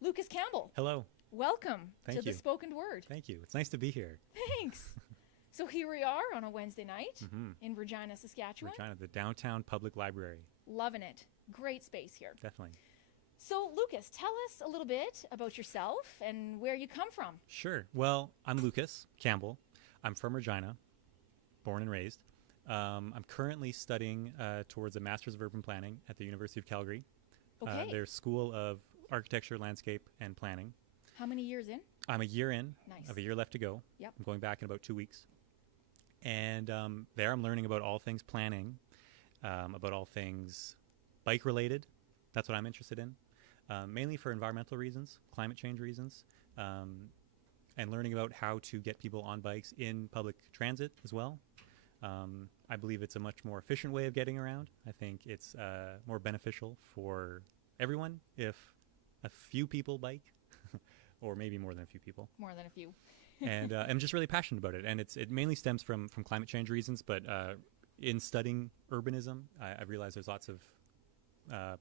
Lucas Campbell, Hello. welcome Thank to the you. Spoken Word. Thank you. It's nice to be here. Thanks. So here we are on a Wednesday night hmm in Regina, Saskatchewan. Regina, the downtown public library. Loving it. Great space here. Definitely. So, Lucas, tell us a little bit about yourself and where you come from. Sure. Well, I'm Lucas Campbell. I'm from Regina, born and raised. I'm currently studying towards a Master's of Urban Planning at the University of Calgary. Okay. Their School of Architecture, Landscape, and Planning. How many years in? I'm a year in. Nice. I have a year left to go. Yep. I'm going back in about 2 weeks. And there I'm learning about all things planning, about all things bike related. That's what I'm interested in, mainly for environmental reasons, climate change reasons, and learning about how to get people on bikes in public transit as well. I believe it's a much more efficient way of getting around. I think it's more beneficial for everyone if a few people bike, or maybe more than a few people. More than a few. And I'm just really passionate about it. And it mainly stems from climate change reasons, but in studying urbanism, I realized there's lots of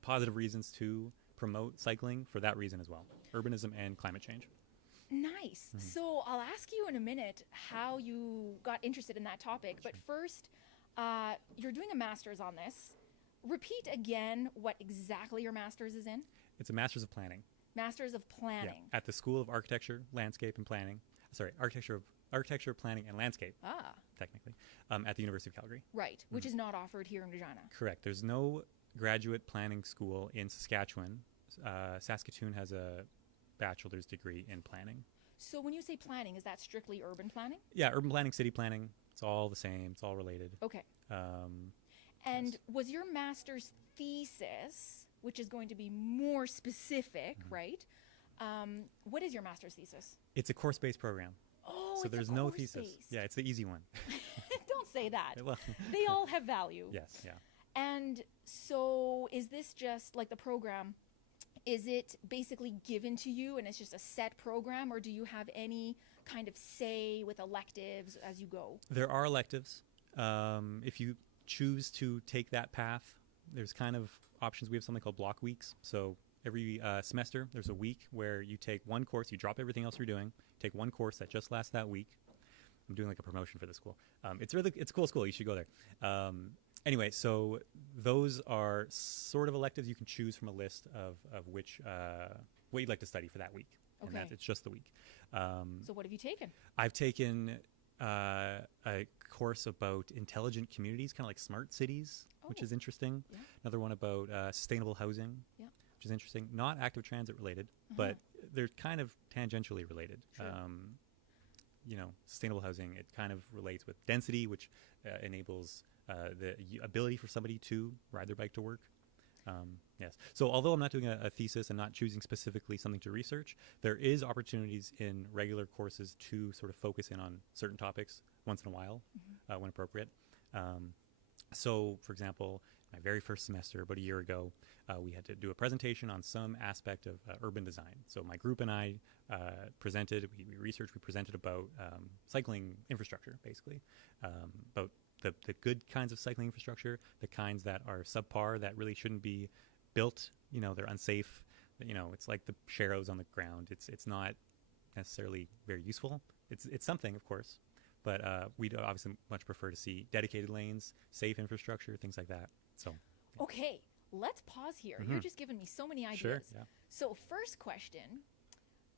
positive reasons to promote cycling for that reason as well. Urbanism and climate change. Nice. So I'll ask you in a minute how you got interested in that topic. But first, you're doing a master's on this. Repeat again what exactly your master's is in. It's a Master's of Planning. Master's of Planning. Yeah, at the School of Architecture, Landscape, and Planning. Sorry, Architecture, Planning, and Landscape, Ah, technically, at the University of Calgary. right. Which is not offered here in Regina. Correct. There's no graduate planning school in Saskatchewan. Saskatoon has a bachelor's degree in planning. So when you say planning, is that strictly urban planning? Yeah, urban planning, city planning, it's all the same. It's all related. Okay. Um, And yes. was your master's thesis, which is going to be more specific, right? What is your master's thesis? It's a course-based program. Oh, So it's there's a no course-based. thesis. Yeah, it's the easy one. Don't say that. Well, They all have value. yes, yeah. And so is this just like the program? Is it basically given to you and it's just a set program, or do you have any kind of say with electives as you go? There are electives. If you choose to take that path, there's kind of options. We have something called block weeks. So every semester, there's a week where you take one course, you drop everything else you're doing, take one course that just lasts that week. I'm doing like a promotion for the school. It's a cool school. You should go there. Anyway, so those are sort of electives. You can choose from a list of which what you'd like to study for that week. And Okay. it's just the week. So what have you taken? I've taken a course about intelligent communities, kind of like smart cities, which Oh, is interesting. yeah. Another one about sustainable housing, Yeah. which is interesting. Not active transit related, but they're kind of tangentially related. Sure. Sustainable housing, it kind of relates with density, which enables the ability for somebody to ride their bike to work. Yes. So although I'm not doing a thesis and not choosing specifically something to research, there is opportunities in regular courses to sort of focus in on certain topics once in a while, when appropriate. So, for example, my very first semester, about a year ago, we had to do a presentation on some aspect of urban design. So my group and I presented, we researched, we presented about cycling infrastructure, basically, about the good kinds of cycling infrastructure, the kinds that are subpar, that really shouldn't be built. They're unsafe. It's like the sharrows on the ground. It's not necessarily very useful. It's something, of course, but we'd obviously much prefer to see dedicated lanes, safe infrastructure, things like that. So Okay, let's pause here. You're just giving me so many ideas. sure, yeah. So first question,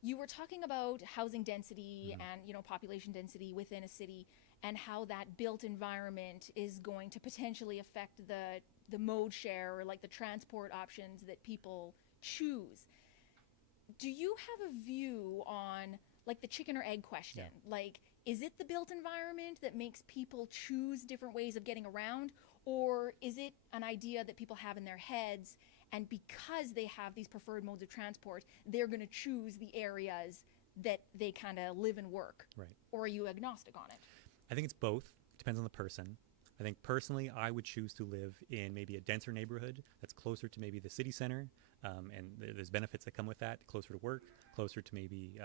you were talking about housing density and population density within a city, and how that built environment is going to potentially affect the mode share, or like the transport options that people choose. Do you have a view on like the chicken or egg question? Yeah. Like, is it the built environment that makes people choose different ways of getting around, or is it an idea that people have in their heads, and because they have these preferred modes of transport, they're going to choose the areas that they kind of live and work? Right. Or are you agnostic on it? I think it's both. Depends on the person. I think personally, I would choose to live in maybe a denser neighborhood that's closer to maybe the city center, and there's benefits that come with that. Closer to work, closer to maybe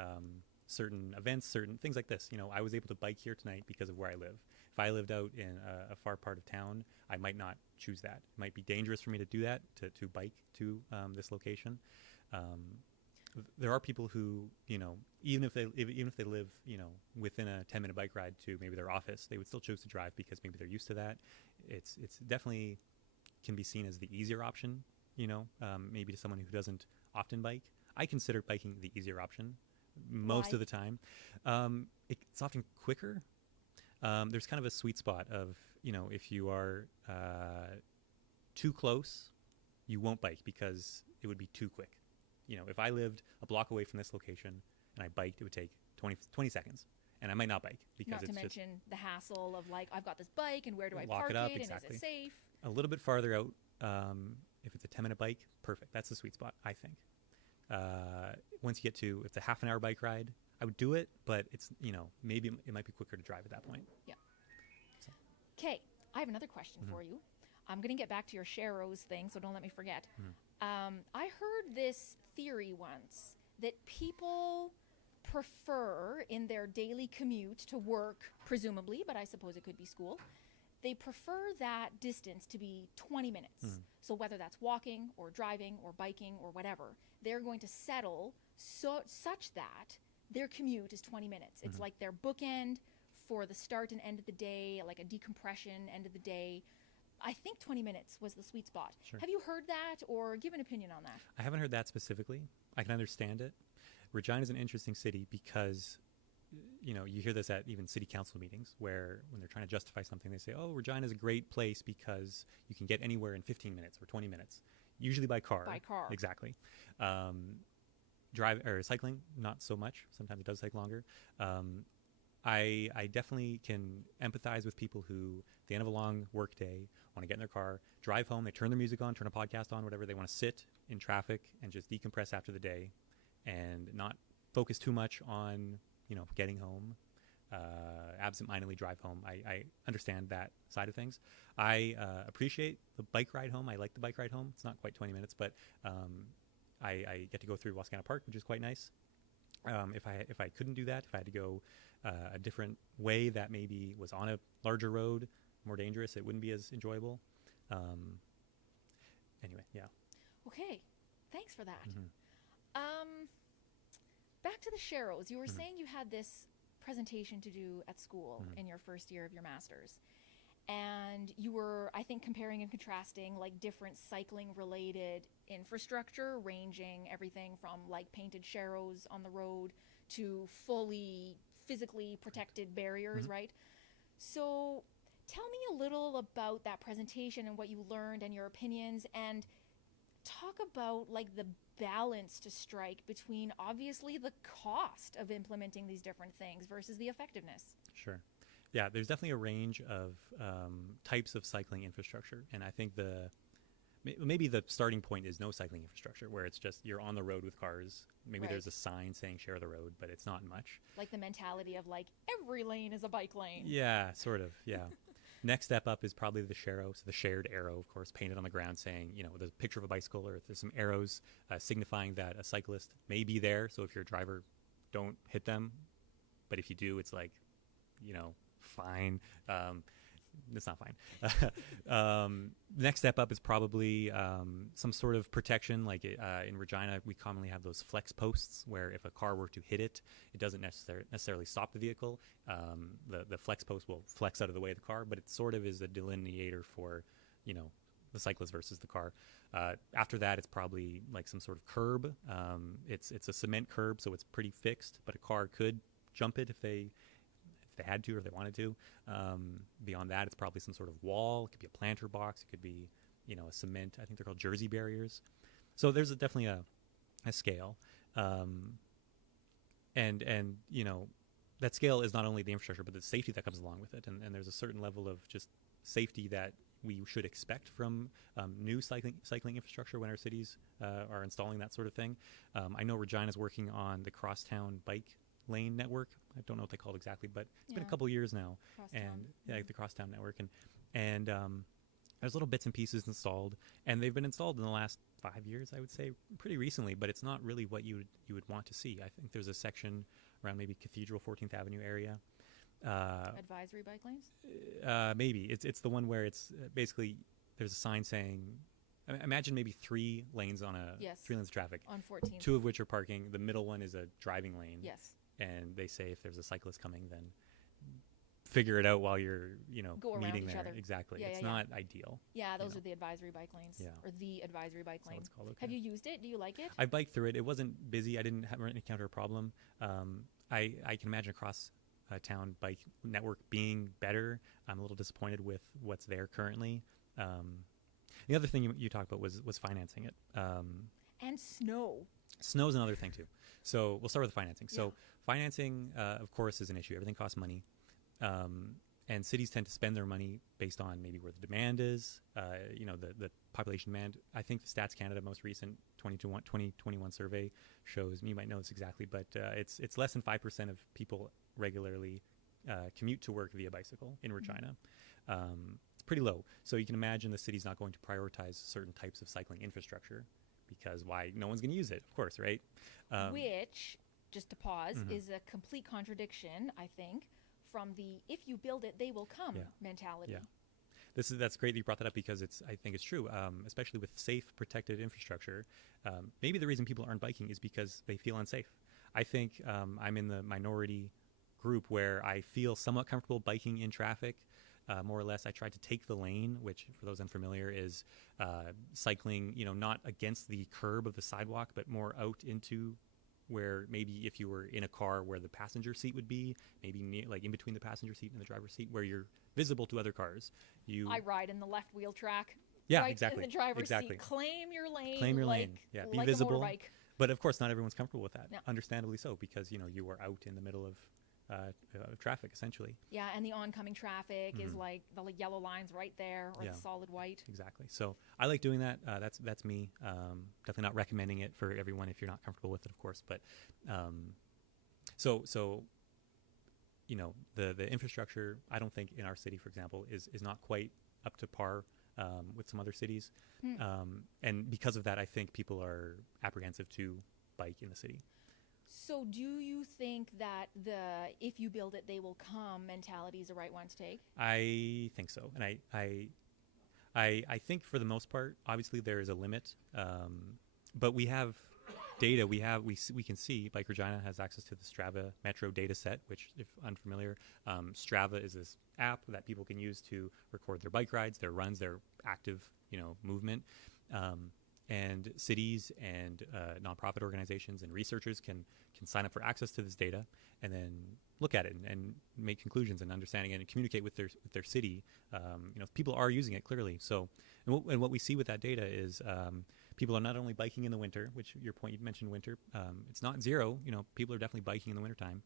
certain events, certain things like this. I was able to bike here tonight because of where I live. If I lived out in a far part of town, I might not choose that. It might be dangerous for me to do that, to bike to this location. there are people who, even if they live, within a 10-minute bike ride to maybe their office, they would still choose to drive because maybe they're used to that. It's definitely can be seen as the easier option, maybe to someone who doesn't often bike. I consider biking the easier option most Why? of the time. It's often quicker. There's kind of a sweet spot of, if you are too close, you won't bike because it would be too quick. If I lived a block away from this location and I biked, it would take 20 seconds. And I might not bike because Not to it's mention the hassle of like, I've got this bike and where do I Lock park it up, and exactly. is it safe? a little bit farther out. If it's a 10-minute bike, perfect. That's the sweet spot, I think. Once you get to, if it's a half an hour bike ride, I would do it, but it's, maybe it might be quicker to drive at that point. Yeah. Okay, I have another question for you. I'm going to get back to your Sharrows thing, so don't let me forget. I heard this theory once that people prefer in their daily commute to work, presumably, but I suppose it could be school, they prefer that distance to be 20 minutes. So whether that's walking or driving or biking or whatever, they're going to settle such that their commute is 20 minutes. It's like their bookend for the start and end of the day, like a decompression end of the day. I think 20 minutes was the sweet spot. Sure. Have you heard that or give an opinion on that? I haven't heard that specifically. I can understand it. Regina is an interesting city because, you hear this at even city council meetings where when they're trying to justify something, they say, oh, Regina is a great place because you can get anywhere in 15 minutes or 20 minutes, usually by car. By car. Exactly. Cycling, not so much. Sometimes it does take longer. I definitely can empathize with people who, at the end of a long work day, want to get in their car, drive home, they turn their music on, turn a podcast on, whatever. They want to sit in traffic and just decompress after the day and not focus too much on, getting home, absent-mindedly drive home. I understand that side of things. I appreciate the bike ride home. I like the bike ride home. It's not quite 20 minutes, but I get to go through Wascana Park, which is quite nice. If I couldn't do that, if I had to go a different way that maybe was on a larger road, more dangerous, it wouldn't be as enjoyable. Anyway, yeah. Okay, thanks for that. Back to the Sharrows. You were saying you had this presentation to do at school in your first year of your master's. And you were, I think, comparing and contrasting like different cycling related infrastructure, ranging everything from like painted Sharrows on the road to fully physically protected barriers, right? So tell me a little about that presentation and what you learned and your opinions, and talk about like the balance to strike between obviously the cost of implementing these different things versus the effectiveness. Sure. Yeah, there's definitely a range of types of cycling infrastructure, and I think maybe the starting point is no cycling infrastructure, where it's just you're on the road with cars. Maybe there's a sign saying share the road, but it's not much. Like the mentality of like every lane is a bike lane. Yeah, sort of, yeah. Next step up is probably the Sharrow, so the shared arrow, of course, painted on the ground saying, there's a picture of a bicycle, or there's some arrows signifying that a cyclist may be there. So if you're a driver, don't hit them. But if you do, it's like, fine. It's not fine. Next step up is probably some sort of protection. Like in Regina, we commonly have those flex posts where if a car were to hit it, it doesn't necessarily stop the vehicle. The flex post will flex out of the way of the car, but it sort of is a delineator for, the cyclist versus the car. After that, it's probably like some sort of curb. It's a cement curb, so it's pretty fixed, but a car could jump it if they had to or they wanted to. Beyond that, it's probably some sort of wall. It could be a planter box. It could be, a cement. I think they're called jersey barriers. So there's definitely a scale. And that scale is not only the infrastructure, but the safety that comes along with it. And there's a certain level of just safety that we should expect from new cycling infrastructure when our cities are installing that sort of thing. I know Regina's working on the crosstown bike lane network. I don't know what they call it exactly, but it's been a couple years now. The crosstown network, and there's little bits and pieces installed, and they've been installed in the last 5 years, I would say, pretty recently. But it's not really what you would want to see. I think there's a section around maybe Cathedral, 14th Avenue area. Advisory bike lanes? Maybe it's the one where it's basically there's a sign saying imagine maybe 3 lanes on a Yes. 3 lanes of traffic, On 14th. 2 of which are parking. The middle one is a driving lane. Yes. And they say if there's a cyclist coming, then figure it out while you're, Go around meeting each there. other. Exactly. Yeah, it's yeah, yeah. not ideal. Yeah, those know. are the advisory bike lanes. Yeah. Or the advisory bike That's lane. what it's called. Okay. Have you used it? Do you like it? I biked through it. It wasn't busy. I didn't encounter a problem. I can imagine across town bike network being better. I'm a little disappointed with what's there currently. The other thing you talked about was financing it. And snow. Snow's another thing too. So we'll start with the financing. So financing, of course, is an issue. Everything costs money. And cities tend to spend their money based on maybe where the demand is, the population demand. I think the Stats Canada most recent 2021 survey shows, you might know this exactly, but it's less than 5% of people regularly commute to work via bicycle in Regina. It's pretty low. So you can imagine the city's not going to prioritize certain types of cycling infrastructure because why? No one's going to use it, of course, right? Which, just to pause, is a complete contradiction, I think, from the if you build it, they will come mentality. Yeah. That's great that you brought that up because I think it's true, especially with safe, protected infrastructure. Maybe the reason people aren't biking is because they feel unsafe. I think I'm in the minority group where I feel somewhat comfortable biking in traffic. More or less, I try to take the lane, which for those unfamiliar is cycling, not against the curb of the sidewalk, but more out into where maybe if you were in a car where the passenger seat would be, maybe like in between the passenger seat and the driver's seat, where you're visible to other cars. I ride in the left wheel track. Yeah, right exactly. In the driver's exactly. seat. Claim your lane. Claim your lane. Yeah, be like visible. A motorbike. But of course, not everyone's comfortable with that. No. Understandably so, because you are out in the middle of traffic essentially. Yeah, and the oncoming traffic is like the yellow lines right there, or the solid white. Exactly. So I like doing that. That's me. Definitely not recommending it for everyone if you're not comfortable with it, of course. But so the infrastructure, I don't think in our city, for example, is not quite up to par with some other cities, and because of that, I think people are apprehensive to bike in the city. So do you think that the if you build it, they will come mentality is the right one to take? I think so. And I think for the most part, obviously there is a limit, but we have data. We can see, Bike Regina has access to the Strava Metro data set, which, if unfamiliar, Strava is this app that people can use to record their bike rides, their runs, their active, movement. And cities and nonprofit organizations and researchers can sign up for access to this data and then look at it and make conclusions and understanding it and communicate with their city. People are using it clearly. So, and what we see with that data is people are not only biking in the winter, which your point, you mentioned winter. It's not zero. People are definitely biking in the wintertime,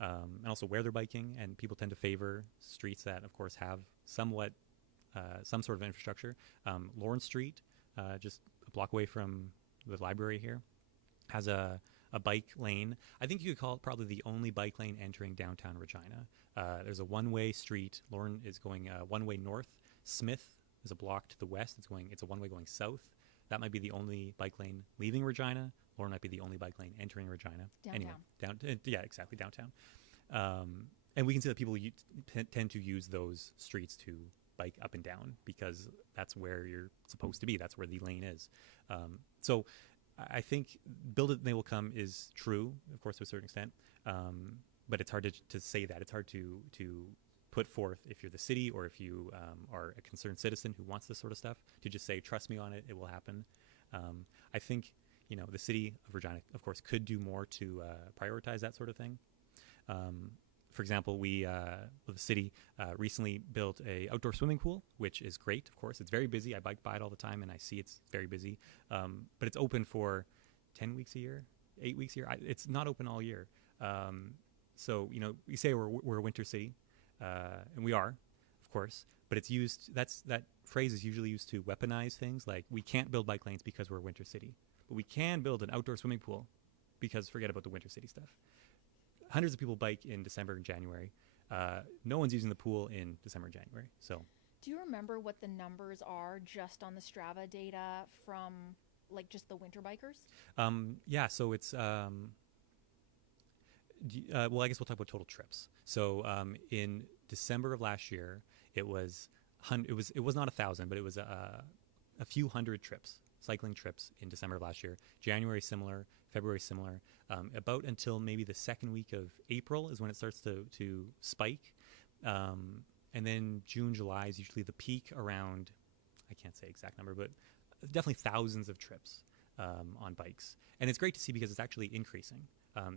and also where they're biking. And people tend to favor streets that, of course, have somewhat some sort of infrastructure. Lawrence Street, just a block away from the library here, has a bike lane. I think you could call it probably the only bike lane entering downtown Regina. There's a one-way street. Lauren is going one-way north. Smith is a block to the west. It's a one-way going south. That might be the only bike lane leaving Regina. Lauren might be the only bike lane entering Regina. Downtown. Anyway, yeah, exactly, downtown. And we can see that people tend to use those streets to bike up and down because that's where you're supposed to be. That's where the lane is. So I think build it and they will come is true, of course, to a certain extent. But it's hard to say that. It's hard to put forth if you're the city or if you are a concerned citizen who wants this sort of stuff to just say, trust me on it, it will happen. I think, the city of Regina, of course, could do more to prioritize that sort of thing. For example, the city recently built a outdoor swimming pool, which is great. Of course, it's very busy. I bike by it all the time, and I see it's very busy. But it's open for 10 weeks a year, 8 weeks a year. It's not open all year. So we say we're a winter city, and we are, of course. But it's used. That phrase is usually used to weaponize things like we can't build bike lanes because we're a winter city, but we can build an outdoor swimming pool because forget about the winter city stuff. Hundreds of people bike in December and January. No one's using the pool in December and January. So, do you remember what the numbers are just on the Strava data from just the winter bikers? Yeah. So it's well, I guess we'll talk about total trips. So in December of last year, it was not 1,000, but it was a few hundred trips, cycling trips in December of last year. January similar, February similar. About until maybe the second week of April is when it starts to spike. And then June, July is usually the peak around, I can't say exact number, but definitely thousands of trips on bikes. And it's great to see because it's actually increasing.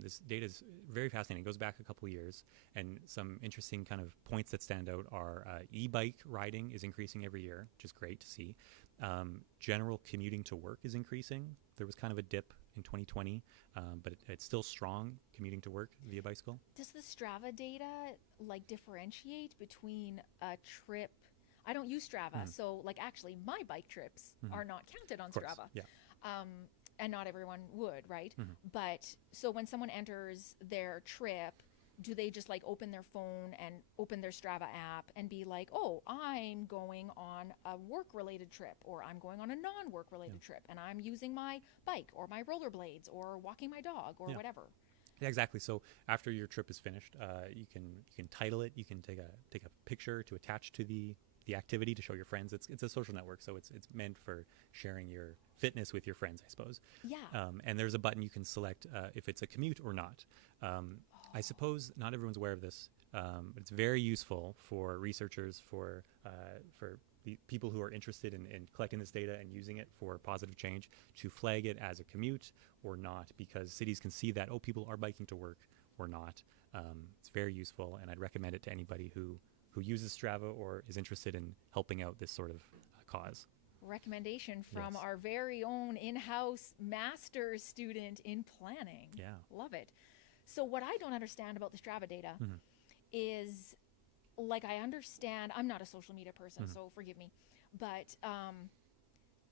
This data is very fascinating. It goes back a couple of years, and some interesting kind of points that stand out are e-bike riding is increasing every year, which is great to see. General commuting to work is increasing. There was kind of a dip in 2020, but it's still strong, commuting to work via bicycle. Does the Strava data like differentiate between a trip? I don't use Strava, so like actually my bike trips are not counted on Strava. Yeah. And not everyone would, right? But so when someone enters their trip, do they just like open their phone and open their Strava app and be like, oh, I'm going on a work-related trip, or I'm going on a non-work-related trip, and I'm using my bike or my rollerblades or walking my dog or whatever? Yeah, exactly. So after your trip is finished, you can title it. You can take a picture to attach to the activity to show your friends. It's a social network, so it's meant for sharing your fitness with your friends, I suppose. Yeah. And there's a button you can select if it's a commute or not. I suppose not everyone's aware of this, but it's very useful for researchers, for the people who are interested in collecting this data and using it for positive change, to flag it as a commute or not, because cities can see that, oh, people are biking to work or not. It's very useful, and I'd recommend it to anybody who uses Strava or is interested in helping out this sort of cause. Recommendation from our very own in-house master's student in planning. Yeah. Love it. So what I don't understand about the Strava data is, like, I understand, I'm not a social media person, so forgive me, but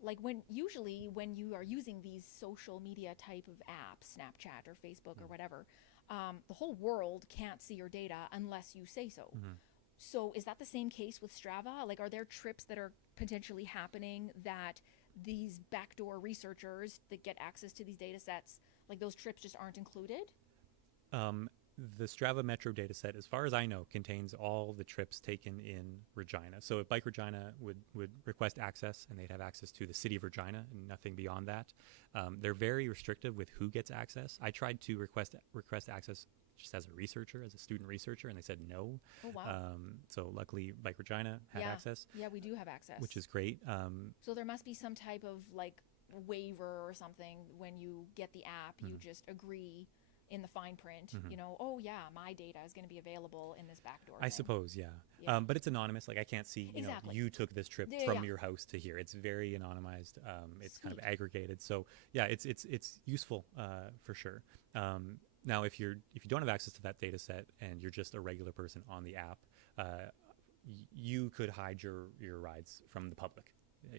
like when you are using these social media type of apps, Snapchat or Facebook or whatever, the whole world can't see your data unless you say so. So is that the same case with Strava? Like, are there trips that are potentially happening that these backdoor researchers that get access to these data sets, like those trips just aren't included? The Strava Metro data set, as far as I know, contains all the trips taken in Regina. So if Bike Regina would request access, and they'd have access to the city of Regina and nothing beyond that. They're very restrictive with who gets access. I tried to request access just as a researcher, as a student researcher, and they said no. Oh, wow. So luckily, Bike Regina had access. Yeah, we do have access. Which is great. So there must be some type of like waiver or something when you get the app. You just agree in the fine print, you know, oh yeah, my data is going to be available in this backdoor I suppose, yeah. But it's anonymous. Like, I can't see, you know, you took this trip from your house to here. It's very anonymized. It's kind of aggregated. So yeah, it's useful for sure. Now, if you don't have access to that data set and you're just a regular person on the app, you could hide your rides from the public.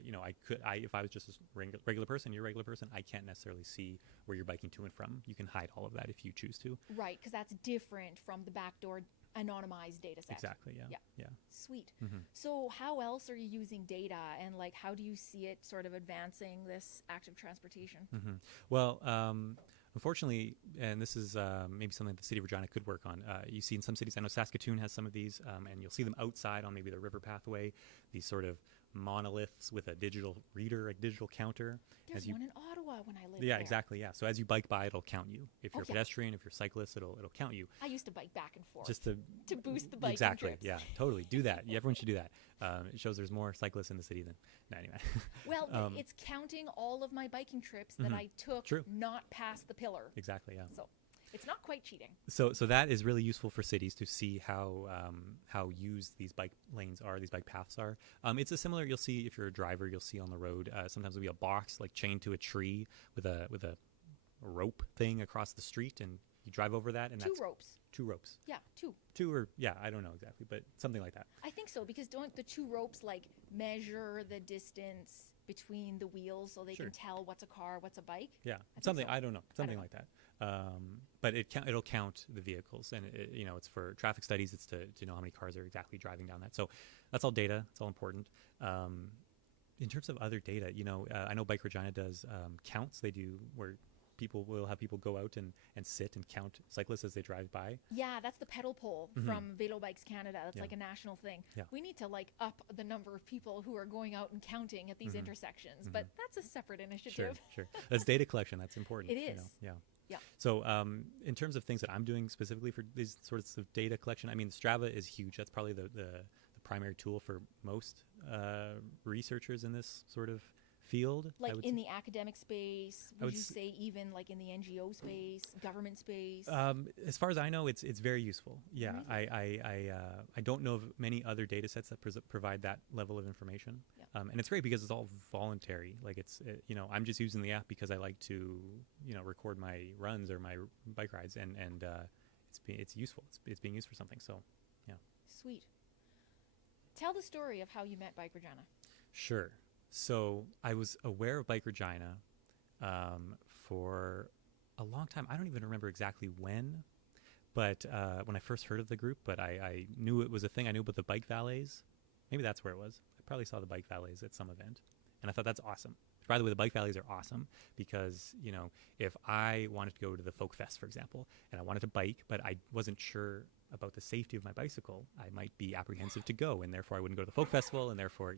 You know, if I was just a regular person, you're a regular person, I can't necessarily see where you're biking to and from. You can hide all of that if you choose to. Right, because that's different from the backdoor anonymized data set. Exactly, yeah. Sweet. So how else are you using data, and like how do you see it sort of advancing this active transportation? Well, unfortunately, and this is maybe something the city of Regina could work on, you see in some cities, I know Saskatoon has some of these, and you'll see them outside on maybe the river pathway, these sort of monoliths with a digital reader, a digital counter. There's one in Ottawa when I lived there. there. Exactly, yeah. So as you bike by, it'll count you. If you're a pedestrian, if you're a cyclist, it'll count you. I used to bike back and forth. Just to boost the biking Exactly, trips. yeah, totally. Do that. Everyone should do that. It shows there's more cyclists in the city than... No, anyway. Well, it's counting all of my biking trips that I took not past the pillar. Exactly, yeah. So it's not quite cheating. So that is really useful for cities to see how used these bike lanes are, these bike paths are. It's a similar, you'll see if you're a driver, you'll see on the road, sometimes there'll be a box like chained to a tree with a rope thing across the street, and you drive over that, and that's... Two ropes. Yeah, two. Two or, yeah, I don't know exactly, but something like that. I think so, because don't the two ropes like measure the distance between the wheels so they can tell what's a car, what's a bike? Yeah, I don't know, something like that. But it'll count the vehicles, and it's for traffic studies. It's to know how many cars are exactly driving down that. So that's all data. It's all important. In terms of other data, I know Bike Regina does counts. They do where we'll have people go out and sit and count cyclists as they drive by. Yeah, that's the pedal poll from Velo Bikes Canada. That's Yeah. like a national thing. Yeah. We need to like up the number of people who are going out and counting at these intersections, but that's a separate initiative. Sure. That's data collection. That's important. It is. Yeah. Yeah. So in terms of things that I'm doing specifically for these sorts of data collection, I mean, Strava is huge. That's probably the primary tool for most researchers in this sort of field. Like in the academic space, would you say even like in the NGO space, government space? As far as I know, it's very useful. Yeah, I don't know of many other data sets that provide that level of information. Yeah. And it's great because it's all voluntary. Like I'm just using the app because I like to, record my runs or my bike rides, and it's useful. It's being used for something. So, yeah. Sweet. Tell the story of how you met Bike Regina. Sure. So I was aware of Bike Regina for a long time. I don't even remember exactly when, but when I first heard of the group, but I knew it was a thing. I knew about the bike valets. Maybe that's where it was. I probably saw the bike valets at some event, and I thought that's awesome. By the way, the bike valets are awesome because, if I wanted to go to the Folk Fest, for example, and I wanted to bike, but I wasn't sure about the safety of my bicycle, I might be apprehensive to go, and therefore I wouldn't go to the Folk Festival, and therefore,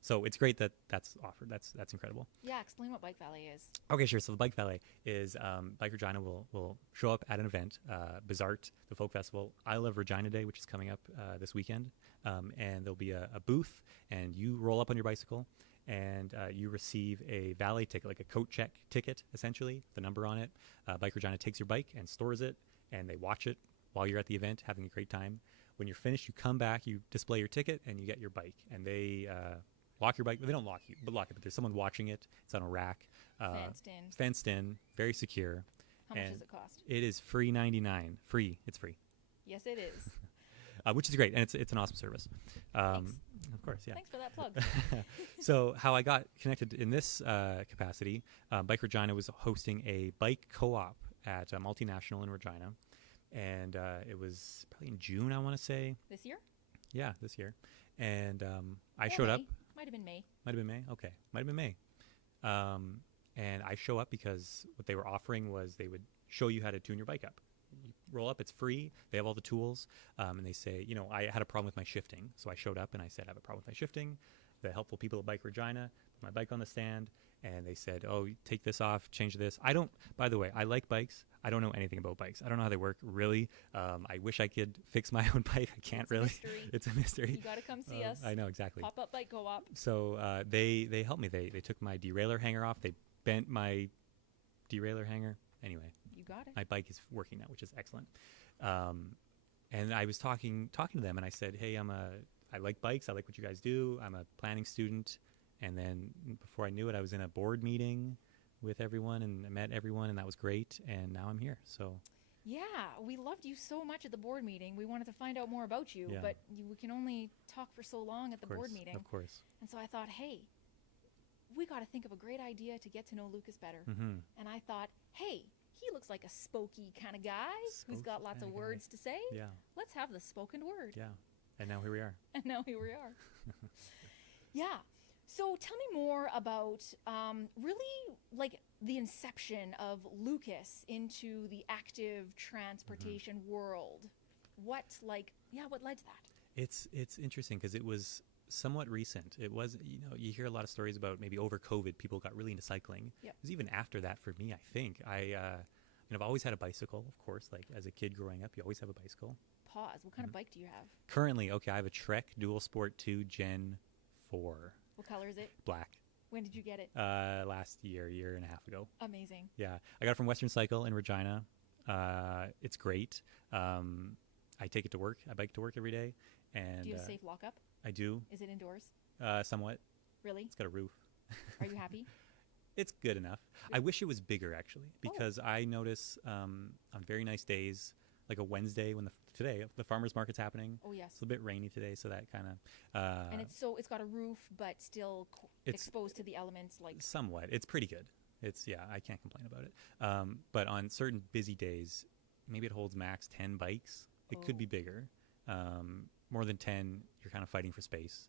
So it's great that that's offered. That's incredible. Yeah, explain what Bike Valet is. Okay, sure. So the Bike Valet is Bike Regina will show up at an event, Bizart, the folk festival, I Love Regina Day, which is coming up this weekend, and there'll be a booth, and you roll up on your bicycle, and you receive a valet ticket, like a coat check ticket, essentially, the number on it. Bike Regina takes your bike and stores it, and they watch it while you're at the event, having a great time. When you're finished, you come back, you display your ticket, and you get your bike, and they lock your bike. They don't lock it, but there's someone watching it. It's on a rack. Fenced in, very secure. How much does it cost? It is free 99. Free. It's free. Yes, it is. Which is great, and it's an awesome service. Thanks. Of course, yeah. Thanks for that plug. So how I got connected in this capacity, Bike Regina was hosting a bike co-op at a multinational in Regina, and it was probably in June, I want to say. This year? Yeah, this year. And I showed up. Might have been May. Might have been May? Okay. Might have been May. And I show up because what they were offering was they would show you how to tune your bike up. You roll up, it's free. They have all the tools. And they say, I had a problem with my shifting. So I showed up and I said, I have a problem with my shifting. The helpful people at Bike Regina put my bike on the stand. And they said, oh, take this off, change this. By the way, I like bikes. I don't know anything about bikes. I don't know how they work, really. I wish I could fix my own bike. I can't really. It's a mystery. You got to come see us. I know, exactly. Pop up bike co-op. So they helped me. They took my derailleur hanger off. They bent my derailleur hanger. Anyway. You got it. My bike is working now, which is excellent. And I was talking to them, and I said, hey, I like bikes. I like what you guys do. I'm a planning student. And then before I knew it, I was in a board meeting with everyone and I met everyone, and that was great. And now I'm here. So yeah, we loved you so much at the board meeting. We wanted to find out more about you, but we can only talk for so long at the board meeting. Of course. And so I thought, hey, we got to think of a great idea to get to know Lucas better. Mm-hmm. And I thought, hey, he looks like a spokey kind of guy who's got lots of words to say. Yeah. Let's have the spoken word. Yeah. And now here we are. Yeah. So tell me more about really like the inception of Lucas into the active transportation world. What led to that? It's interesting because it was somewhat recent. It was, you hear a lot of stories about maybe over COVID, people got really into cycling. Yep. It was even after that for me, I think. I've always had a bicycle, of course, like as a kid growing up, you always have a bicycle. Pause. What kind of bike do you have? Currently, I have a Trek Dual Sport 2 Gen 4. What color is it? Black. When did you get it? Last year and a half ago. Amazing. Yeah. I got it from Western Cycle in Regina. It's great. I take it to work. I bike to work every day. And do you have safe lockup? I do. Is it indoors? Somewhat. Really? It's got a roof. Are you happy? It's good enough. Really? I wish it was bigger, actually, because I notice on very nice days, like a Wednesday when today the farmers market's happening. Oh yes. It's a bit rainy today, so that kind of. And it's got a roof, but still exposed to the elements, like. Somewhat. It's pretty good. I can't complain about it. But on certain busy days, maybe it holds max 10 bikes. It could be bigger. More than 10, you're kind of fighting for space.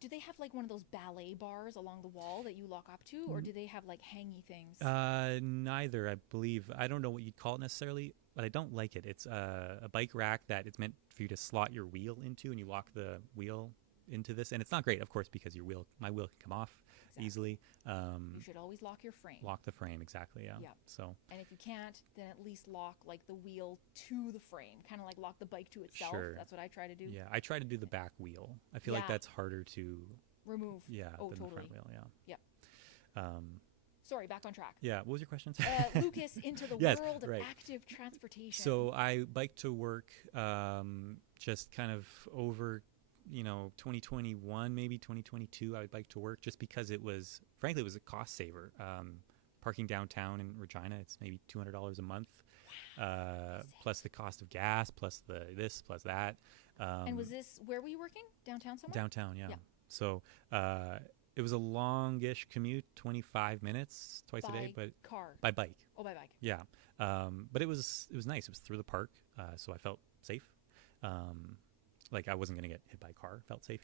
Do they have like one of those ballet bars along the wall that you lock up to, or do they have like hangy things? Neither, I believe. I don't know what you'd call it necessarily, but I don't like it. It's a bike rack that it's meant for you to slot your wheel into, and you lock the wheel into this. And it's not great, of course, because my wheel can come off easily. You should always lock your frame. Lock the frame, exactly, yeah. Yep. So. And if you can't, then at least lock like the wheel to the frame, kind of like lock the bike to itself. Sure. That's what I try to do. Yeah, I try to do the back wheel. I feel like that's harder to remove. Yeah, oh, than totally. the front wheel, yeah. Yep. Sorry, back on track. Yeah, what was your question? Lucas, into the Yes, world of right. active transportation. So I bike to work just kind of over 2021, maybe 2022, I would bike to work just because frankly, it was a cost saver. Parking downtown in Regina, it's maybe $200 a month, plus the cost of gas, plus this, plus that. And was this, where were you working? Downtown somewhere? Downtown, yeah. So it was a longish commute, 25 minutes twice a day, but car. by bike. Oh, by bike. Yeah. But it was nice. It was through the park, so I felt safe. Like I wasn't going to get hit by a car. Felt safe,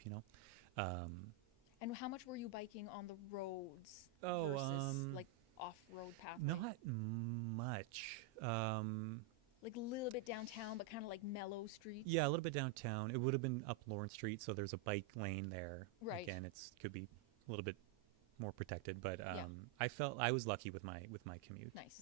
And how much were you biking on the roads versus like off-road pathway? Not much. Like a little bit downtown, but kind of like mellow streets? Yeah, a little bit downtown. It would have been up Lawrence Street, so there's a bike lane there. Right. Again, could be a little bit more protected, but I felt I was lucky with my commute. Nice.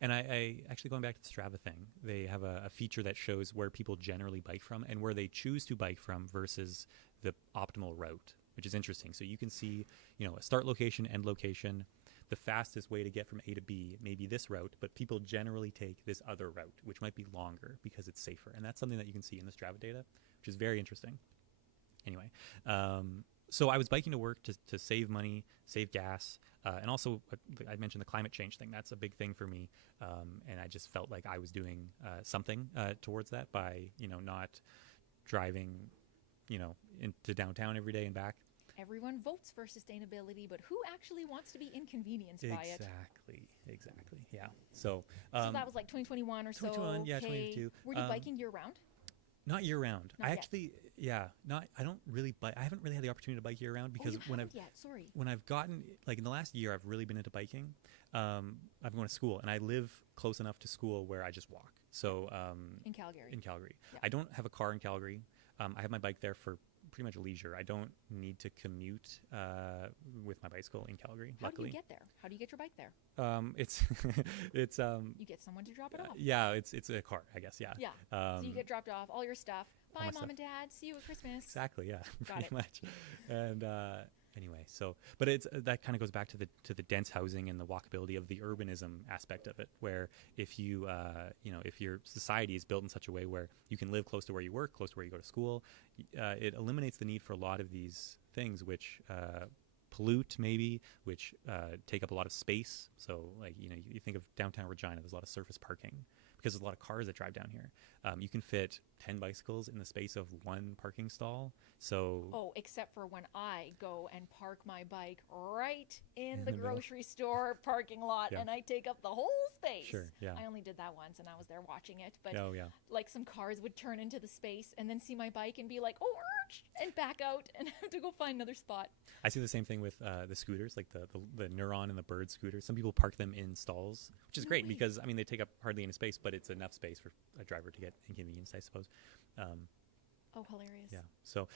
And I actually, going back to the Strava thing, they have a feature that shows where people generally bike from and where they choose to bike from versus the optimal route, which is interesting. So you can see, a start location, end location, the fastest way to get from A to B may be this route, but people generally take this other route, which might be longer because it's safer. And that's something that you can see in the Strava data, which is very interesting. Anyway, so I was biking to work to save money, save gas, and also I mentioned the climate change thing. That's a big thing for me, and I just felt like I was doing something towards that by not driving into downtown every day and back. Everyone votes for sustainability, but who actually wants to be inconvenienced by it? Exactly. Yeah. So that was like 2021 or 2021, yeah, 2022. Were you biking year round? Not year round. Not I yet. actually, I don't really bike. I haven't really had the opportunity to bike year round because when I've gotten, like in the last year, I've really been into biking. I'm going to school and I live close enough to school where I just walk. So in Calgary. Yeah. I don't have a car in Calgary. I have my bike there for pretty much leisure. I don't need to commute with my bicycle in Calgary. How luckily. do you get there? How do you get your bike there? It's you get someone to drop it off. Yeah, it's a car, I guess. Yeah. Yeah. So you get dropped off, all your stuff. Bye, Mom stuff. and Dad. See you at Christmas. Exactly. Yeah. Got pretty it. much. And anyway, but it's that kind of goes back to the dense housing and the walkability of the urbanism aspect of it, where if you if your society is built in such a way where you can live close to where you work, close to where you go to school, it eliminates the need for a lot of these things which pollute maybe, which take up a lot of space. So like you think of downtown Regina, there's a lot of surface parking because there's a lot of cars that drive down here. You can fit 10 bicycles in the space of one parking stall. So except for when I go and park my bike right in the grocery store parking lot, and I take up the whole space. Sure, yeah. I only did that once, and I was there watching it. But like some cars would turn into the space and then see my bike and be like, "Oh, urge," and back out and have to go find another spot. I see the same thing with the scooters, like the Neuron and the Bird scooters. Some people park them in stalls, which is great because they take up hardly any space, but it's enough space for a driver to get inconvenienced, I suppose. Hilarious. Yeah.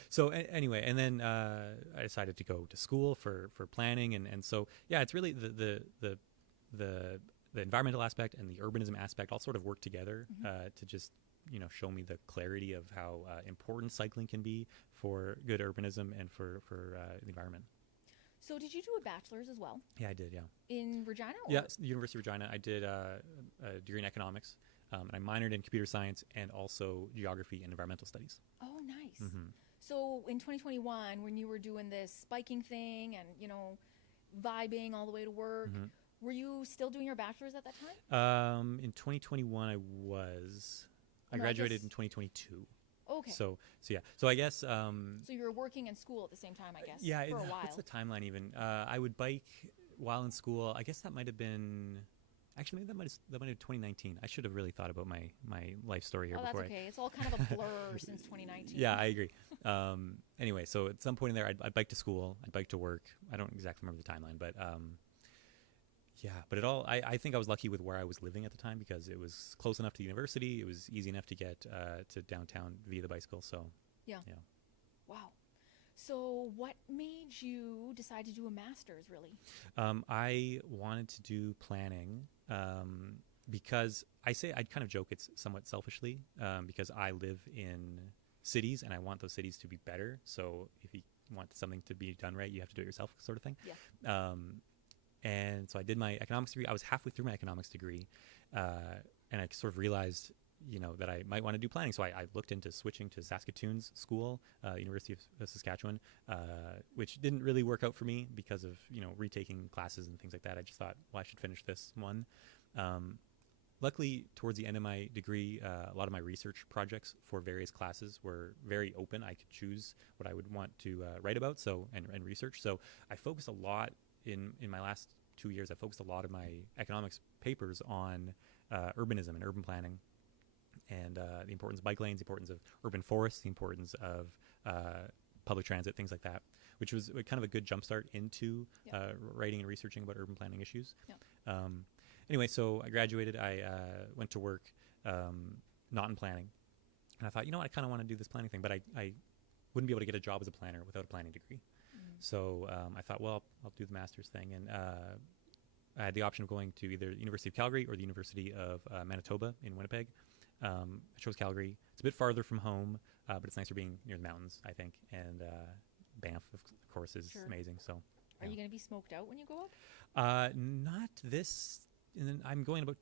So anyway, and then I decided to go to school for planning, and so it's really the environmental aspect and the urbanism aspect all sort of work together to just show me the clarity of how important cycling can be for good urbanism and for the environment. So did you do a bachelor's as well? Yeah, I did. Yeah. In Regina? Yeah, University of Regina. I did a degree in economics. And I minored in computer science and also geography and environmental studies. Oh, nice. Mm-hmm. So in 2021, when you were doing this biking thing and, vibing all the way to work, were you still doing your bachelor's at that time? In 2021, I was. I graduated in 2022. Okay. So yeah. So I guess. So you were working in school at the same time, I guess. Yeah. For a while. What's the timeline even? I would bike while in school. I guess that might have been. Actually, maybe that might have 2019. I should have really thought about my life story here Oh, before. that's okay. It's all kind of a blur since 2019. Yeah, I agree. Anyway, so at some point in there, I'd bike to school, I'd bike to work. I don't exactly remember the timeline, but yeah. But I think I was lucky with where I was living at the time because it was close enough to the university. It was easy enough to get to downtown via the bicycle. So Yeah. yeah. Wow. So what made you decide to do a master's, really? I wanted to do planning because I'd kind of joke it's somewhat selfishly because I live in cities and I want those cities to be better. So if you want something to be done right, you have to do it yourself, sort of thing. Yeah. And so I did my economics degree. I was halfway through my economics degree, and I sort of realized, that I might want to do planning. So I looked into switching to Saskatoon's school, University of Saskatchewan, which didn't really work out for me because of, retaking classes and things like that. I just thought, well, I should finish this one. Luckily, towards the end of my degree, a lot of my research projects for various classes were very open. I could choose what I would want to write about and research. So I focused a lot in my last 2 years. I focused a lot of my economics papers on urbanism and urban planning. And the importance of bike lanes, the importance of urban forests, the importance of public transit, things like that, which was kind of a good jumpstart into writing and researching about urban planning issues. Yeah. Anyway, so I graduated. I went to work not in planning. And I thought, I kind of want to do this planning thing, but I wouldn't be able to get a job as a planner without a planning degree. Mm-hmm. So I thought, well, I'll do the master's thing. And I had the option of going to either the University of Calgary or the University of Manitoba in Winnipeg. I chose Calgary. It's a bit farther from home, but it's nicer being near the mountains, I think. And Banff, of course, is amazing. So, Are you going to be smoked out when you go up? Not this. And then I'm going about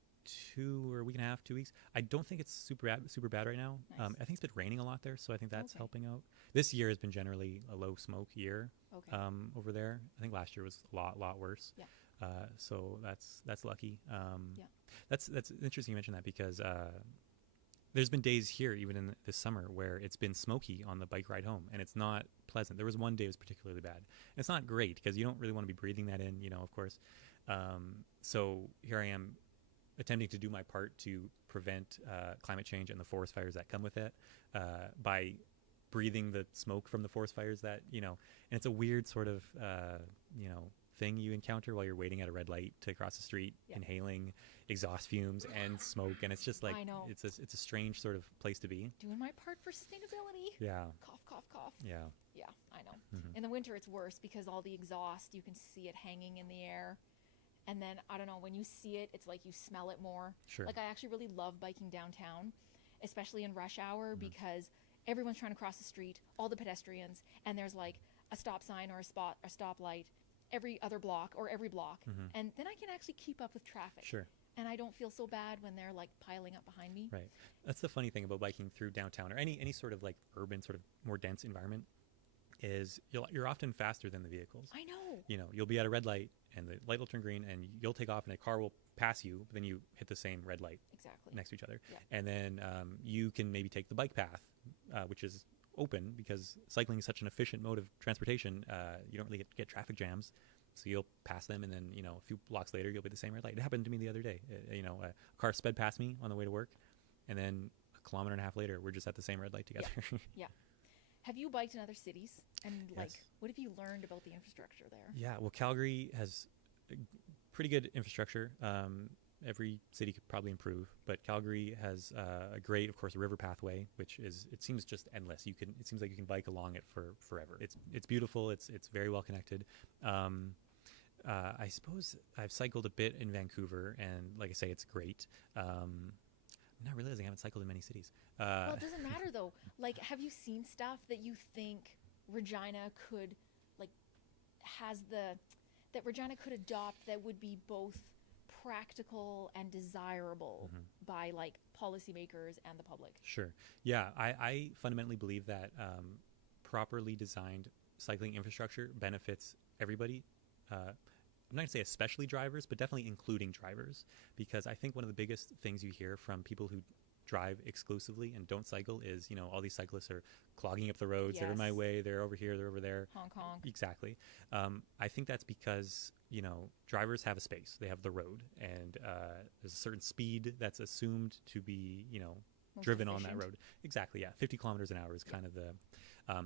2 or a week and a half, 2 weeks. I don't think it's super bad right now. Nice. I think it's been raining a lot there, so I think that's helping out. This year has been generally a low smoke year over there. I think last year was a lot worse. Yeah. So that's lucky. Yeah. That's interesting you mentioned that because there's been days here, even in this summer, where it's been smoky on the bike ride home, and it's not pleasant. There was one day it was particularly bad. And it's not great because you don't really want to be breathing that in, of course. So here I am attempting to do my part to prevent climate change and the forest fires that come with it by breathing the smoke from the forest fires that, and it's a weird sort of, thing you encounter while you're waiting at a red light to cross the street, inhaling exhaust fumes and smoke. And it's just like, I know. it's a strange sort of place to be. Doing my part for sustainability. Yeah. Cough, cough, cough. Yeah. Yeah, I know. Mm-hmm. In the winter, it's worse because all the exhaust, you can see it hanging in the air. And then, I don't know, when you see it, it's like you smell it more. Sure. Like, I actually really love biking downtown, especially in rush hour, because everyone's trying to cross the street, all the pedestrians, and there's like a stop sign or a stoplight every other block or every block. And then I can actually keep up with traffic. Sure. And I don't feel so bad when they're like piling up behind me. Right. That's the funny thing about biking through downtown or any sort of like urban, sort of more dense environment is you're often faster than the vehicles. I know. You'll be at a red light and the light will turn green and you'll take off and a car will pass you, but then you hit the same red light next to each other. Yeah. And then you can maybe take the bike path, which is open because cycling is such an efficient mode of transportation. You don't really get traffic jams. So you'll pass them, and then, a few blocks later, you'll be at the same red light. It happened to me the other day. A car sped past me on the way to work, and then a kilometer and a half later, we're just at the same red light together. Yeah. Have you biked in other cities? And, Yes. what have you learned about the infrastructure there? Yeah, well, Calgary has pretty good infrastructure. Every city could probably improve, but Calgary has a great, of course, river pathway, which it seems just endless. It seems like you can bike along it for forever. It's beautiful. It's very well connected. I suppose I've cycled a bit in Vancouver, and like I say, it's great. I'm not realizing I haven't cycled in many cities. Well, it doesn't matter, though. Like, have you seen stuff that you think Regina could, that Regina could adopt that would be both practical and desirable by, policymakers and the public? Sure. Yeah, I fundamentally believe that properly designed cycling infrastructure benefits everybody. I'm not going to say especially drivers, but definitely including drivers, because I think one of the biggest things you hear from people who drive exclusively and don't cycle is, all these cyclists are clogging up the roads. Yes. They're in my way. They're over here. They're over there. Honk, honk. Exactly. I think that's because, drivers have a space. They have the road, and There's a certain speed that's assumed to be, Most driven on efficient. that road. Exactly, yeah. 50 kilometers an hour is kind of the.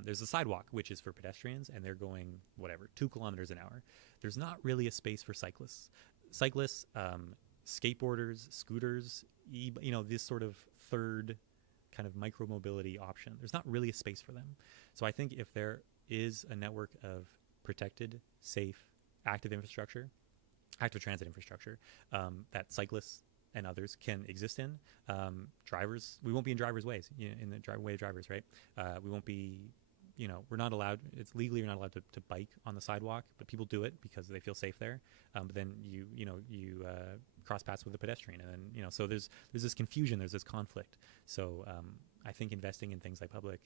There's a sidewalk, which is for pedestrians, and they're going, whatever, 2 kilometers an hour. There's not really a space for cyclists. Cyclists, skateboarders, scooters, this sort of third kind of micro-mobility option. There's not really a space for them. So I think if there is a network of protected, safe, active transit infrastructure that cyclists and others can exist in. Drivers, we won't be in drivers' ways, in the way of drivers, right? We won't be, we're not allowed, it's legally you're not allowed to bike on the sidewalk, but people do it because they feel safe there. But then you cross paths with a pedestrian, and then, so there's this confusion, there's this conflict. So I think investing in things like public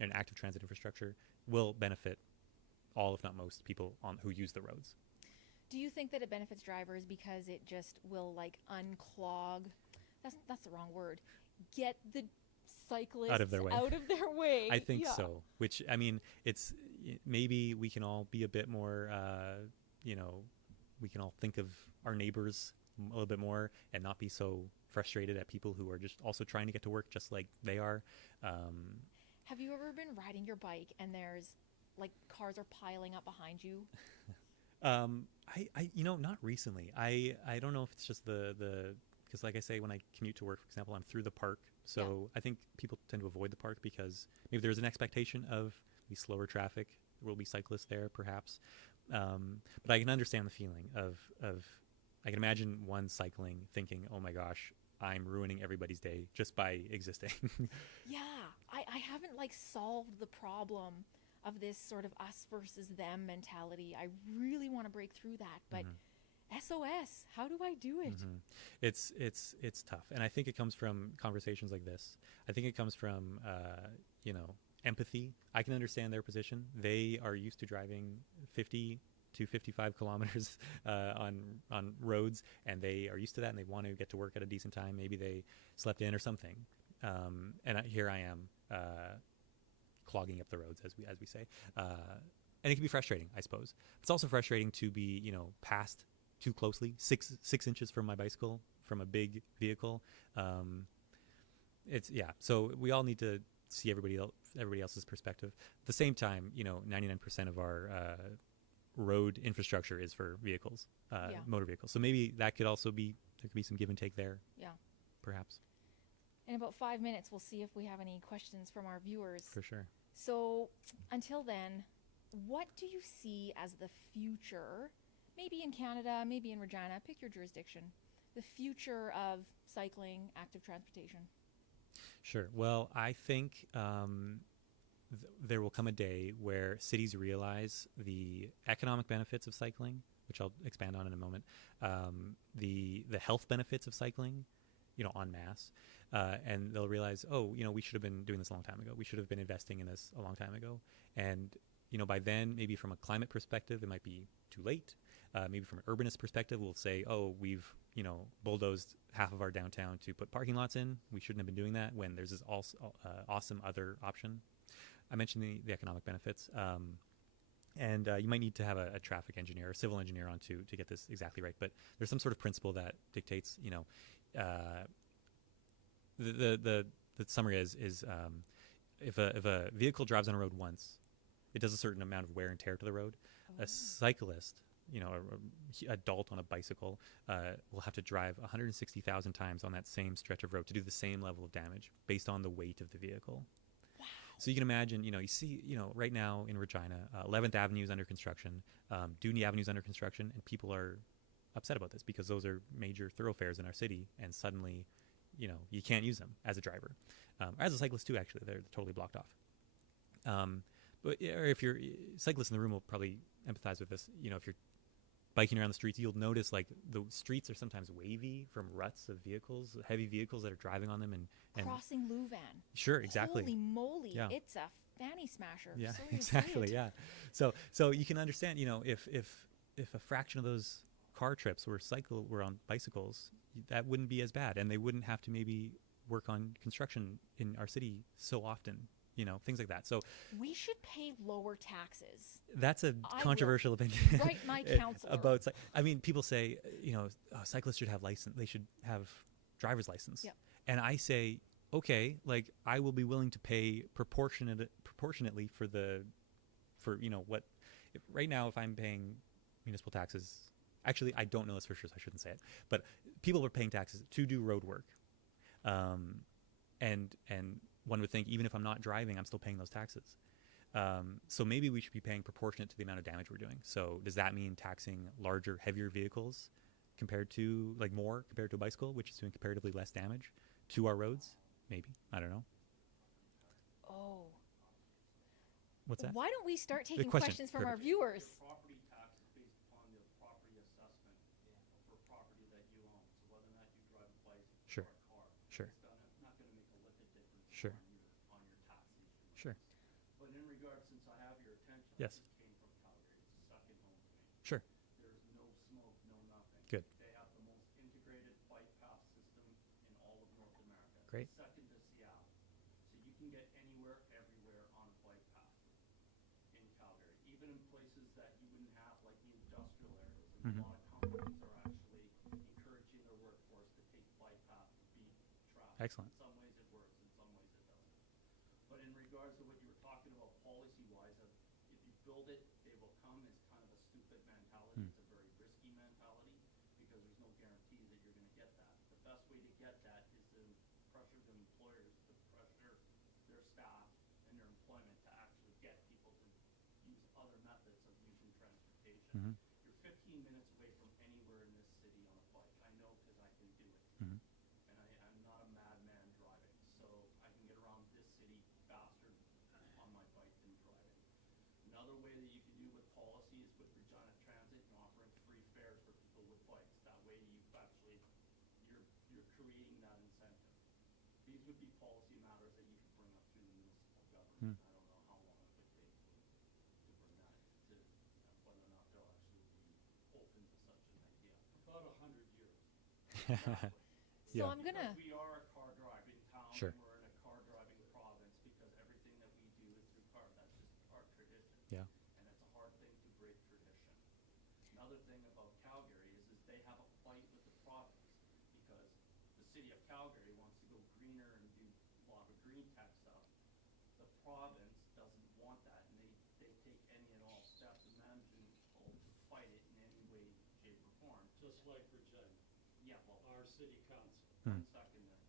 and active transit infrastructure will benefit all, if not most, people who use the roads. Do you think that it benefits drivers because it just will like unclog? That's the wrong word. Get the cyclists Out of their way. I think so. Which, I mean, it's maybe we can all be a bit more, we can all think of our neighbors a little bit more and not be so frustrated at people who are just also trying to get to work just like they are. Have you ever been riding your bike and there's like cars are piling up behind you? Not recently. I don't know if it's just because like I say, when I commute to work, for example, I'm through the park. So I think people tend to avoid the park because maybe there's an expectation of the slower traffic. There will be cyclists there, perhaps. But I can understand the feeling of I can imagine one cycling thinking, oh my gosh, I'm ruining everybody's day just by existing. Yeah. I haven't like solved the problem of this sort of us versus them mentality. I really want to break through that, but SOS, how do I do it? It's tough, and I think it comes from conversations like this. I think it comes from empathy. I can understand their position. They are used to driving 50 to 55 kilometers on roads, and they are used to that, and they want to get to work at a decent time. Maybe they slept in or something, and here I am clogging up the roads, as we say, and it can be frustrating, I suppose. It's also frustrating to be passed too closely, six inches from my bicycle, from a big vehicle. So we all need to see everybody else's perspective. At the same time, 99% of our road infrastructure is for vehicles, motor vehicles. So maybe there could be some give and take there. Yeah. Perhaps. In about 5 minutes, we'll see if we have any questions from our viewers. For sure. So until then, what do you see as the future, maybe in Canada, maybe in Regina, pick your jurisdiction, the future of cycling, active transportation? Sure. Well, I think there will come a day where cities realize the economic benefits of cycling, which I'll expand on in a moment, the health benefits of cycling, en masse, and they'll realize, we should have been doing this a long time ago. We should have been investing in this a long time ago. And, by then, maybe from a climate perspective, it might be too late. Maybe from an urbanist perspective, we'll say, we've, bulldozed half of our downtown to put parking lots in. We shouldn't have been doing that when there's this awesome other option. I mentioned the economic benefits. And you might need to have a traffic engineer or civil engineer on to get this exactly right. But there's some sort of principle that dictates, the summary is if a vehicle drives on a road once, it does a certain amount of wear and tear to the road. A cyclist, an adult on a bicycle, will have to drive 160,000 times on that same stretch of road to do the same level of damage based on the weight of the vehicle. Wow. So you can imagine, you see, right now in Regina, 11th Avenue is under construction, Dooney Avenue is under construction, and people are upset about this because those are major thoroughfares in our city, and suddenly, you can't use them as a driver. As a cyclist too, actually, they're totally blocked off. But or if you're cyclists in the room will probably empathize with this. If you're biking around the streets, you'll notice like the streets are sometimes wavy from ruts of vehicles, heavy vehicles that are driving on them, and crossing Louvain. Sure, exactly. Holy moly! Yeah. It's a fanny smasher. Yeah, Sorry to exactly. say it. Yeah. So you can understand, if a fraction of those car trips were on bicycles, that wouldn't be as bad, and they wouldn't have to maybe work on construction in our city so often things like that. So We should pay lower taxes. that's a I will controversial opinion. write my counselor. About, I mean, people say, cyclists should have license. They should have driver's license. Yep. And I say, okay, like I will be willing to pay proportionately for what. Right now, if I'm paying municipal taxes, actually, I don't know this for sure, so I shouldn't say it. But people are paying taxes to do road work, and one would think even if I'm not driving, I'm still paying those taxes. So maybe we should be paying proportionate to the amount of damage we're doing. So does that mean taxing larger, heavier vehicles compared to a bicycle, which is doing comparatively less damage to our roads? Maybe. I don't know. Oh. What's that? Why don't we start taking question. questions from our Perfect. viewers? Property tax is based upon the property assessment for property that you own. So whether or not you drive a bicycle Sure. or a car, Sure. it's not going to make a lick of difference Sure. on your taxes. Sure. But in regards, since I have your attention, Yes. I just came from Calgary. It's a second home to me. Sure. There's no smoke, no nothing. Good. They have the most integrated bike path system in all of North America. Great. Second to Seattle. So you can get anywhere, everywhere on a bike path in Calgary. Even in places that you wouldn't have, like the industrial areas. And Mhm. a lot of companies are actually encouraging their workforce to take bike path to beat traffic. Excellent. In some ways it works, in some ways it doesn't. But in regards to what you were talking about policy-wise, if you build it, they will come is kind of a stupid mentality. It's a very risky mentality because there's no guarantees that you're going to get that. The best way to get that is to pressure the employers, to pressure their staff and their employment to actually get people to use other methods of using transportation. Mhm. You're 15 minutes away from anywhere in this city on a bike. I know because I can do it. Mhm. And I'm not a madman driving, so I can get around this city faster on my bike than driving. Another way that you can do with policy is with Regina Transit and offering free fares for people with bikes. That way you're creating that incentive. These would be policy matters that you could bring up through the municipal government. I don't know how long it would take to bring that to whether or not they'll actually be open to such an idea. About 100 years. So Yeah. I'm gonna. Because we are a car driving town. Sure. We're in a car driving province because everything that we do is through car. That's just our tradition. Yeah. And it's a hard thing to break tradition. Another thing about Calgary is they have a fight with the province because the city of Calgary wants to go greener and do a lot of green tech stuff. The province doesn't want that, and they take any and all steps imaginable to fight it in any way, shape, or form. Just like Regina, Yeah, well, our city council. one second then.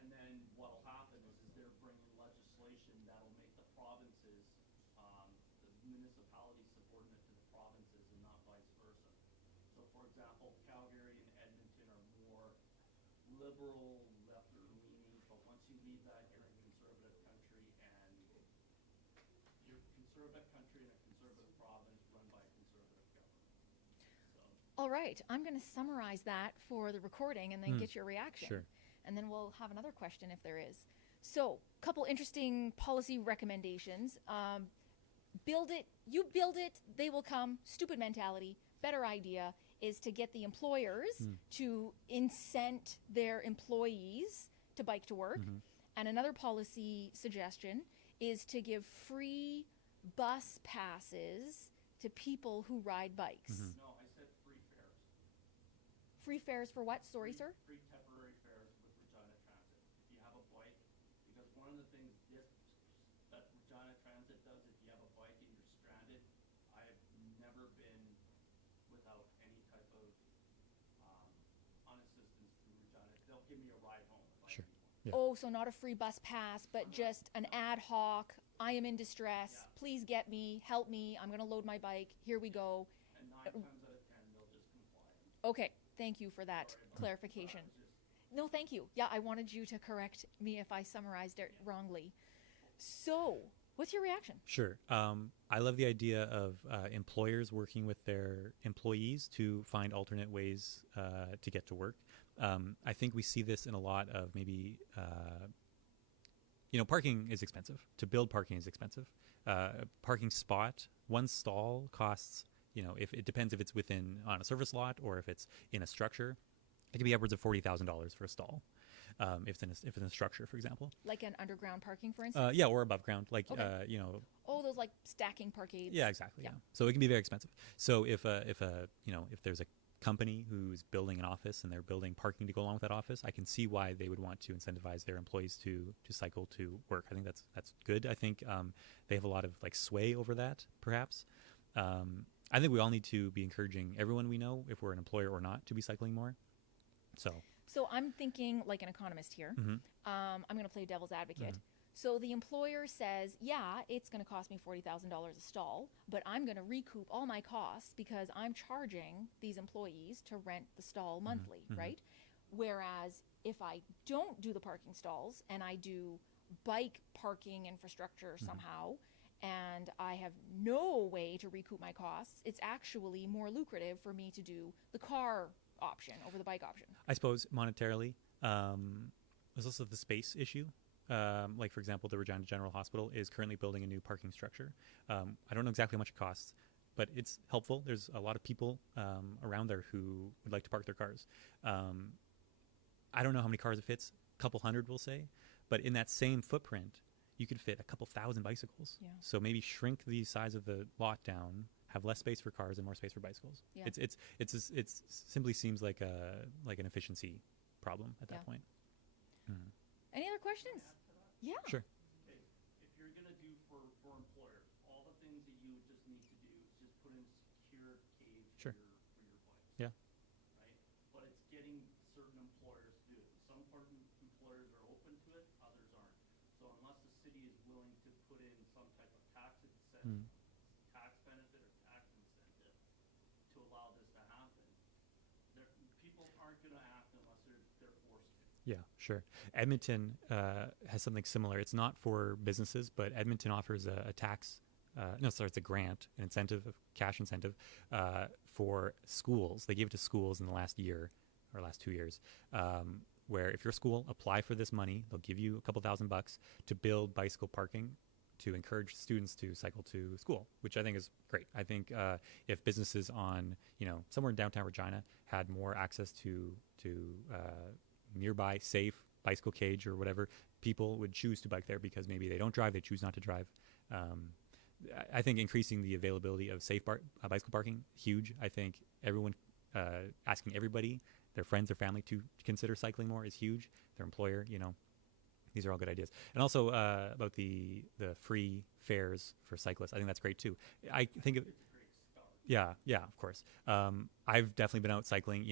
And then what'll happen is they're bringing legislation that'll make the provinces, the municipalities subordinate to the provinces and not vice versa. So for example, Calgary and Edmonton are more liberal, left-leaning, but once you leave that, you're in conservative country and you're a conservative country in a conservative province run by a conservative government. So. All right, I'm going to summarize that for the recording and then get your reaction. Sure. And then we'll have another question if there is. So, couple interesting policy recommendations. Build it, you build it, they will come. Stupid mentality. Better idea is to get the employers to incent their employees to bike to work. And another policy suggestion is to give free bus passes to people who ride bikes. No, I said free fares. Free fares for what? Sorry, sir? Free temporary fares with Regina Transit. If you have a bike, because one of the things that Regina Transit does, if you have a bike and you're stranded, I've never been without any type of unassistance through Regina. They'll give me a ride home if Sure. I need one. Yeah. Oh, so not a free bus pass, but just an ad hoc. I am in distress. Yeah. Please get me. Help me. I'm going to load my bike. Here we go. And 9 times out of 10, they'll just comply. Okay. Thank you for that clarification. No, thank you. Yeah, I wanted you to correct me if I summarized it wrongly. So, what's your reaction? Sure. I love the idea of employers working with their employees to find alternate ways to get to work. I think we see this in a lot of maybe, parking is expensive. To build parking is expensive. Parking spot, one stall costs, if it depends if it's on a service lot or if it's in a structure, it can be upwards of $40,000 for a stall. if it's in a structure, for example. Like an underground parking, for instance? Yeah, or above ground, like Okay. Oh, those like stacking parkades. Yeah, exactly. Yeah. Yeah. So it can be very expensive. So if there's a company who's building an office and they're building parking to go along with that office, I can see why they would want to incentivize their employees to cycle to work. I think that's good. I think they have a lot of like sway over that, perhaps. I think we all need to be encouraging everyone we know, if we're an employer or not, to be cycling more. So I'm thinking like an economist here. Mm-hmm. I'm going to play devil's advocate. Mm-hmm. So the employer says, yeah, it's going to cost me $40,000 a stall, but I'm going to recoup all my costs because I'm charging these employees to rent the stall monthly, Mm-hmm. right? Whereas if I don't do the parking stalls and I do bike parking infrastructure somehow, and I have no way to recoup my costs, it's actually more lucrative for me to do the car option over the bike option. I suppose monetarily, there's also the space issue. Like, for example, the Regina General Hospital is currently building a new parking structure. I don't know exactly how much it costs, but it's helpful. There's a lot of people around there who would like to park their cars. I don't know how many cars it fits, a couple hundred, we'll say, but in that same footprint, you could fit a couple thousand bicycles. Yeah. So maybe shrink the size of the lot down, have less space for cars and more space for bicycles. Yeah. It simply seems like an efficiency problem at that Yeah. point. Mm. Any other questions? Yeah. Sure. Okay, if you're gonna do for employer, all the things that you would just need to do is just put in secure cage Sure. for your bikes. Yeah. Right? But it's getting certain employers to do it. Some employers are open to it, others aren't. So unless the city is willing to put in some type of tax incentive, Mm. tax benefit or tax incentive to allow this to happen, people aren't gonna act unless they're forced to. Yeah, sure. Edmonton has something similar. It's not for businesses, but Edmonton offers a tax. It's a grant, an incentive, a cash incentive for schools. They gave it to schools in the last year or last 2 years, where if you're a school, apply for this money. They'll give you a couple $1,000 to build bicycle parking to encourage students to cycle to school, which I think is great. I think if businesses on somewhere in downtown Regina had more access to nearby safe bicycle cage or whatever, people would choose to bike there because maybe they don't drive, they choose not to drive. I think increasing the availability of safe bicycle parking, huge. I think everyone, asking everybody, their friends, their family, to consider cycling more is huge. Their employer, these are all good ideas. And also about the free fares for cyclists, I think that's great too. I think of, yeah, of course. I've definitely been out cycling,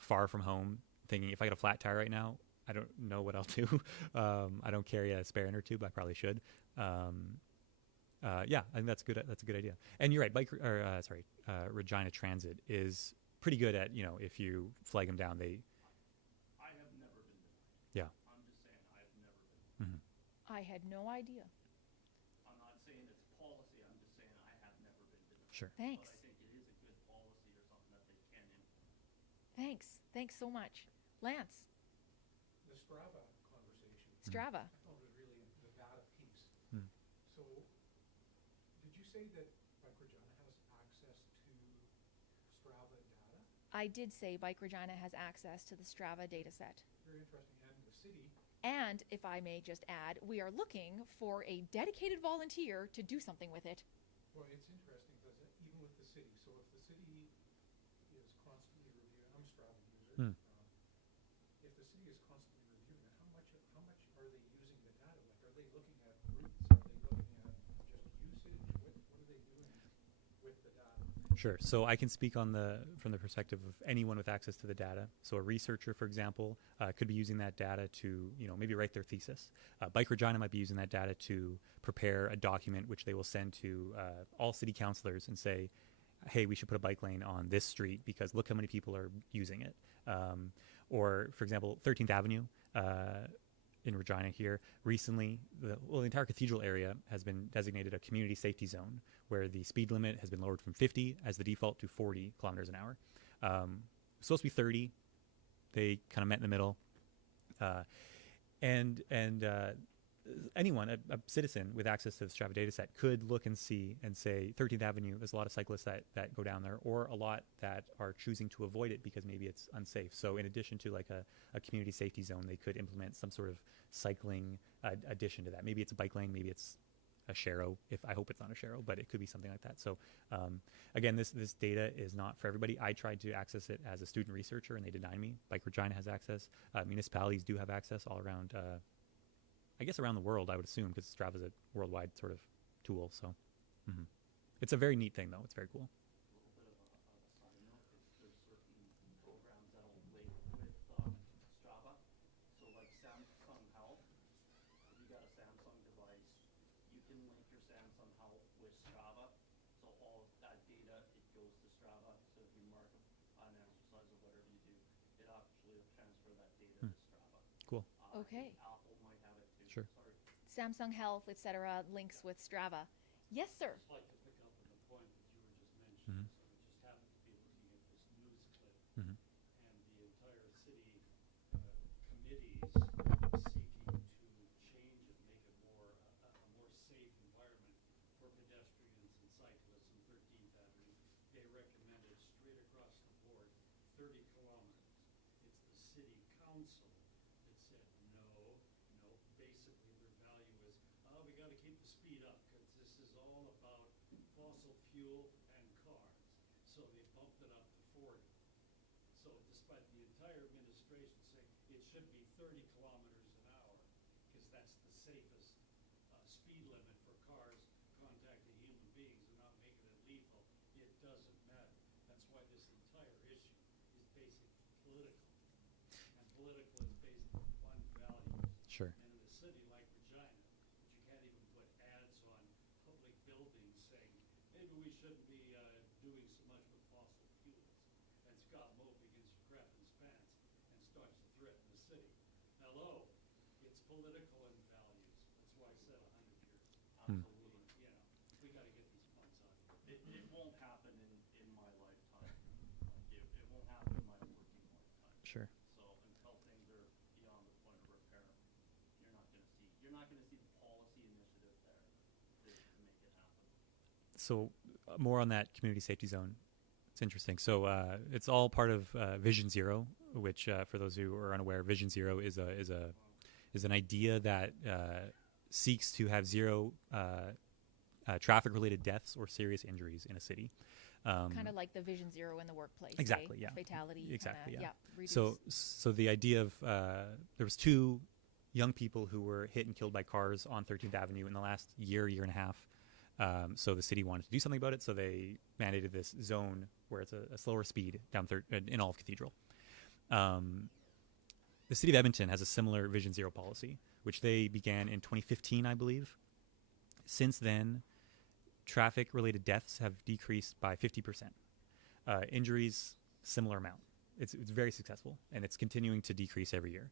far from home, thinking if I got a flat tire right now, I don't know what I'll do. I don't carry a spare inner tube. I probably should. I think that's good. That's a good idea. And you're right. Regina Transit is pretty good at if you flag them down, they. I have never been denied. Yeah. I'm just saying I've never been. Mm-hmm. I had no idea. I'm not saying it's policy. I'm just saying I have never been denied. Sure. Thanks. But I think it is a good policy or something that they can implement. Thanks so much. Lance, The Strava conversation, Strava. I thought was really the data piece. Mm. So, did you say that Bike Regina has access to Strava data? I did say Bike Regina has access to the Strava data set. Very interesting. And the city, And if I may just add, we are looking for a dedicated volunteer to do something with it. well, it's interesting because even with the city, so if the city is constantly reviewing, I'm a Strava user. Mm. If the city is constantly reviewing it, how much are they using the data? Like, are they looking at routes? Are they looking at just usage? What are they doing with the data? Sure. So I can speak from the perspective of anyone with access to the data. So a researcher, for example, could be using that data to, maybe write their thesis. Bike Regina might be using that data to prepare a document which they will send to all city councilors and say, hey, we should put a bike lane on this street because look how many people are using it. Or, for example, 13th Avenue in Regina here, recently, the entire cathedral area has been designated a community safety zone where the speed limit has been lowered from 50 as the default to 40 kilometers an hour. Supposed to be 30. They kind of met in the middle. And anyone, a citizen with access to the Strava data set could look and see and say 13th Avenue, there's a lot of cyclists that go down there, or a lot that are choosing to avoid it because maybe it's unsafe. So in addition to like a community safety zone, they could implement some sort of cycling addition to that. Maybe it's a bike lane, maybe it's a sharrow. I hope it's not a sharrow, but it could be something like that. So again, this data is not for everybody. I tried to access it as a student researcher and they denied me. Bike Regina has access. Municipalities do have access all around, I guess around the world, I would assume, because Strava is a worldwide sort of tool. So it's a very neat thing, though. It's very cool. A little bit of a side note is there's certain programs that'll link with Strava. So like Samsung Health, if you got a Samsung device, you can link your Samsung Health with Strava. So all of that data, it goes to Strava. So if you mark an exercise or whatever you do, it actually will transfer that data to Strava. Cool. Okay. Apple might have it too. Sure. Sorry. Samsung Health, etc., links with Strava. Yes, sir. I'd like to pick up on the point that you were just mentioning. So I just happened to be looking at this news clip, Mhm. and the entire city committees seeking to change and make it more a more safe environment for pedestrians and cyclists in 13th Avenue. They recommended straight across the board 30 kilometers. It's the city council that said no. Basically their value is, oh, we got to keep the speed up because this is all about fossil fuel and cars. So they bumped it up to 40. So despite the entire administration saying it should be 30 kilometers an hour because that's the safest speed limit for cars contacting human beings and not making it lethal, it doesn't matter. That's why this entire issue is basically political. And political is based on values. Sure. And in a city like Regina, which you can't even put ads on public buildings saying, maybe we shouldn't be doing so much with fossil fuels. And Scott Moe begins to crap in his pants and starts to threaten the city. Hello, it's political and values. That's why I said 100 years. Absolutely. You know, we got to get these funds out of here. It won't happen in my lifetime. Like it won't happen in my working lifetime. Sure. So until things are beyond the point of repair, you're not going to see the policy initiative there to make it happen. So more on that community safety zone. It's interesting. So it's all part of Vision Zero, which for those who are unaware, Vision Zero is an idea that seeks to have zero traffic-related deaths or serious injuries in a city. Kind of like the Vision Zero in the workplace. Exactly, eh? yeah. Fatality. Exactly, kinda, yeah. reduce. So the idea of there was two young people who were hit and killed by cars on 13th Avenue in the last year and a half. So the city wanted to do something about it, so they mandated this zone where it's a slower speed down in all of Cathedral. The city of Edmonton has a similar Vision Zero policy, which they began in 2015, I believe. Since then, traffic-related deaths have decreased by 50%. Injuries, similar amount. It's very successful, and it's continuing to decrease every year.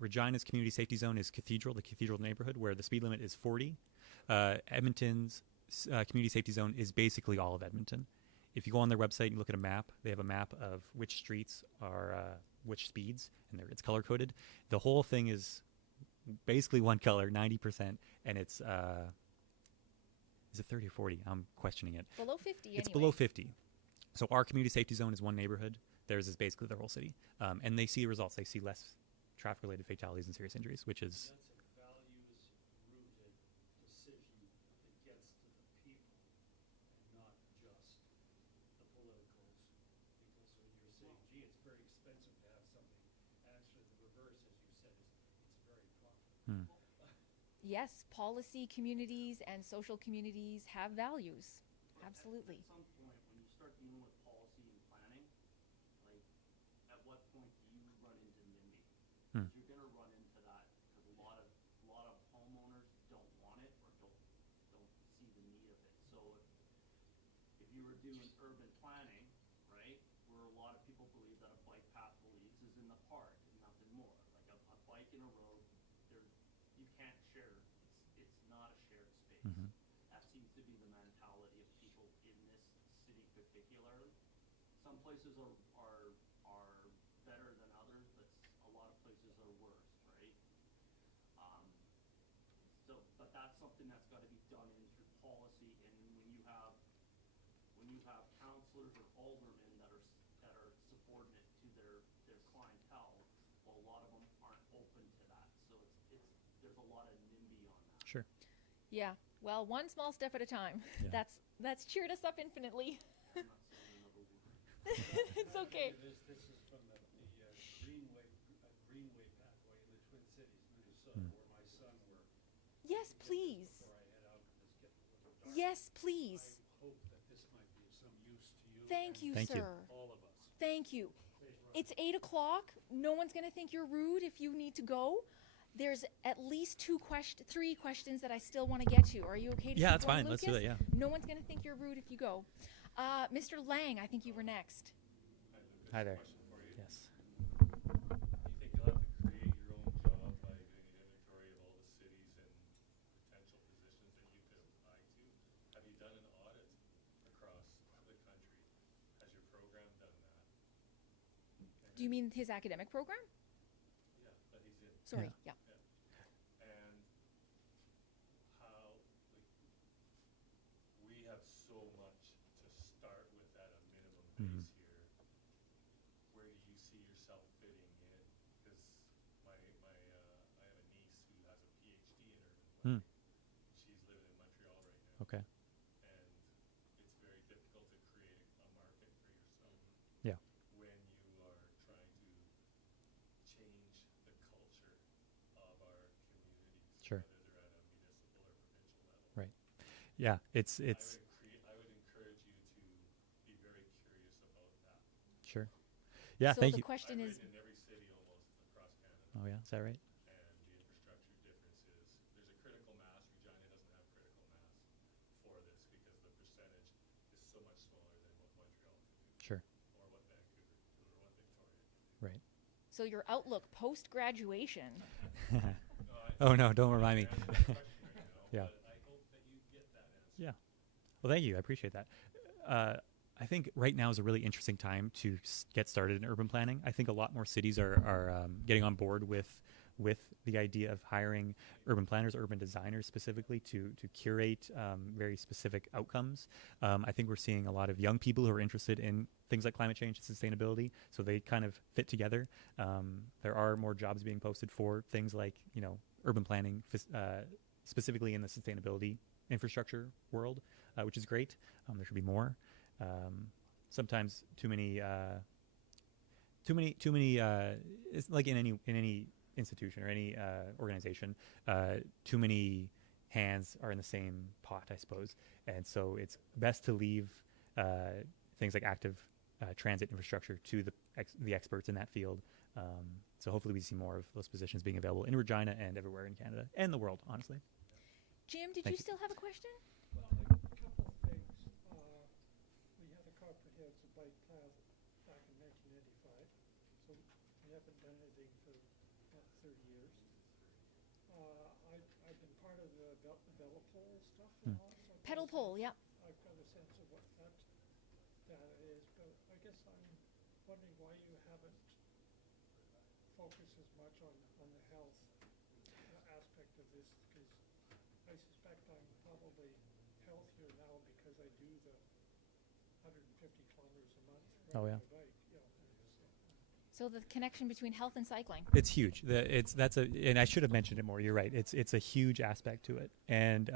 Regina's community safety zone is Cathedral, the Cathedral neighborhood, where the speed limit is 40. Edmonton's community safety zone is basically all of Edmonton. If you go on their website and you look at a map, they have a map of which streets are which speeds, and it's color-coded. The whole thing is basically one color, 90%, and it's is it 30 or 40? I'm questioning it. Below 50 It's anyway. below 50. So our community safety zone is one neighborhood. Theirs is basically their whole city. And they see results. They see less traffic-related fatalities and serious injuries, which is... That's a values-rooted decision that gets to the people and not just the politicals. Because when you're saying, gee, it's very expensive to have something, actually the reverse, as you said, is it's very profitable. Yes, policy communities and social communities have values. Absolutely. At some point, when you start dealing with policy and planning, like, at what point do you run into NIMBY? Because you're going to run into that because a lot of homeowners don't want it or don't see the need of it. So if you were doing urban planning, right, where a lot of people believe that a bike path leads is in the park and nothing more. Like a bike in a road, you can't share. It's not a shared space. That seems to be the mentality of people in this city particularly. Some places are better than others, but a lot of places are worse, right? something that's got to be done in through policy. And when you have counselors or aldermen that are subordinate to their clientele, well, a lot of them aren't open to that. So there's a lot of NIMBY on that. Sure. Yeah. Well, one small step at a time. Yeah. That's cheered us up infinitely. I'm not saying another word. It's okay. This is from the Greenway pathway in the Twin Cities, Minnesota, where my son worked. Yes, please. Before I head out, 'cause it's getting a little dark. Yes, please. I hope that this might be of some use to you. Thank you, Thank you. sir. All of us. Thank you. It's 8 o'clock. No one's going to think you're rude if you need to go. There's at least 3 questions that I still want to get to. Are you okay to Yeah, keep that's going, fine. Let's do Lucas? it, yeah. No one's going to think you're rude if you go. Mr. Lang, I think you were next. Hi there. Question for you. Yes. Do you think you'll have to create your own job by doing an inventory of all the cities and potential positions that you could apply to? Have you done an audit across the country? Has your program done that? Do you mean his academic program? Yeah, that he's in. Sorry. Yeah. And how, we have so much to start with at a minimum Mhm. base here. Where do you see yourself fitting in? Because I have a niece who has a PhD in urban Hmm. planning. She's living in Montreal right now. Okay. And it's very difficult to create a market for yourself. Yeah. When you are trying to change the culture of our communities. Sure. Whether they're at a municipal or provincial level. Right. Yeah, it's I would encourage you to be very curious about that. sure. Yeah, So thank the you. question I've is, written in every city almost across Canada. Oh yeah, is that right? And the infrastructure difference is, there's a critical mass. Regina doesn't have critical mass for this because the percentage is so much smaller than what Montreal can do. Sure. Or what Vancouver or what Victoria can do. Right. so your outlook post-graduation. Oh no, don't remind me. Answer that question right now, Yeah. but I hope that you get that answer. Yeah. Well, thank you. I appreciate that. I think right now is a really interesting time to get started in urban planning. I think a lot more cities are getting on board with the idea of hiring urban planners, urban designers specifically to curate very specific outcomes. I think we're seeing a lot of young people who are interested in things like climate change and sustainability, so they kind of fit together. There are more jobs being posted for things like, urban planning, specifically in the sustainability infrastructure world, which is great. There should be more. Sometimes too many. It's like in any institution or any organization. Too many hands are in the same pot, I suppose, and so it's best to leave things like active transit infrastructure to the experts in that field. So hopefully we see more of those positions being available in Regina and everywhere in Canada and the world, honestly. Jim, did Thank you you. still have a question? Well, a couple of things. We had a comprehensive bike plan back in 1995, so we haven't done anything for about 30 years. I've been part of the Bella Pole stuff and all. So I've got Pedal a pole, sense- yeah. I've got a sense of what that data is, but I guess I'm wondering why you haven't focused as much on the health aspect of this, because I suspect I'm probably healthier now because I do the 150 kilometers a month Oh, riding yeah. my bike. So the connection between health and cycling. It's huge. And I should have mentioned it more. You're right. It's a huge aspect to it, and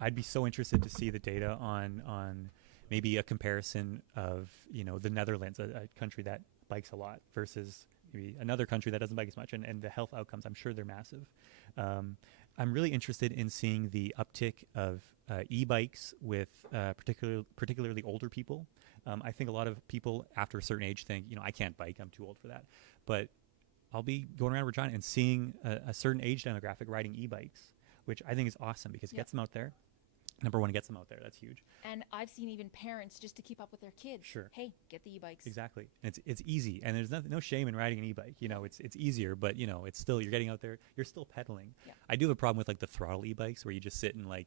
I'd be so interested to see the data on maybe a comparison of the Netherlands, a country that bikes a lot, versus maybe another country that doesn't bike as much, and the health outcomes. I'm sure they're massive. I'm really interested in seeing the uptick of e-bikes with particularly older people. I think a lot of people after a certain age think, I can't bike, I'm too old for that. But I'll be going around Regina and seeing a certain age demographic riding e-bikes, which I think is awesome because it Yep. gets them out there. Number one, it gets them out there. That's huge. And I've seen even parents just to keep up with their kids. Sure. Hey, get the e-bikes. Exactly. And it's easy, and there's no shame in riding an e-bike. It's easier, but it's still, you're getting out there, you're still pedaling. Yeah. I do have a problem with like the throttle e-bikes where you just sit and let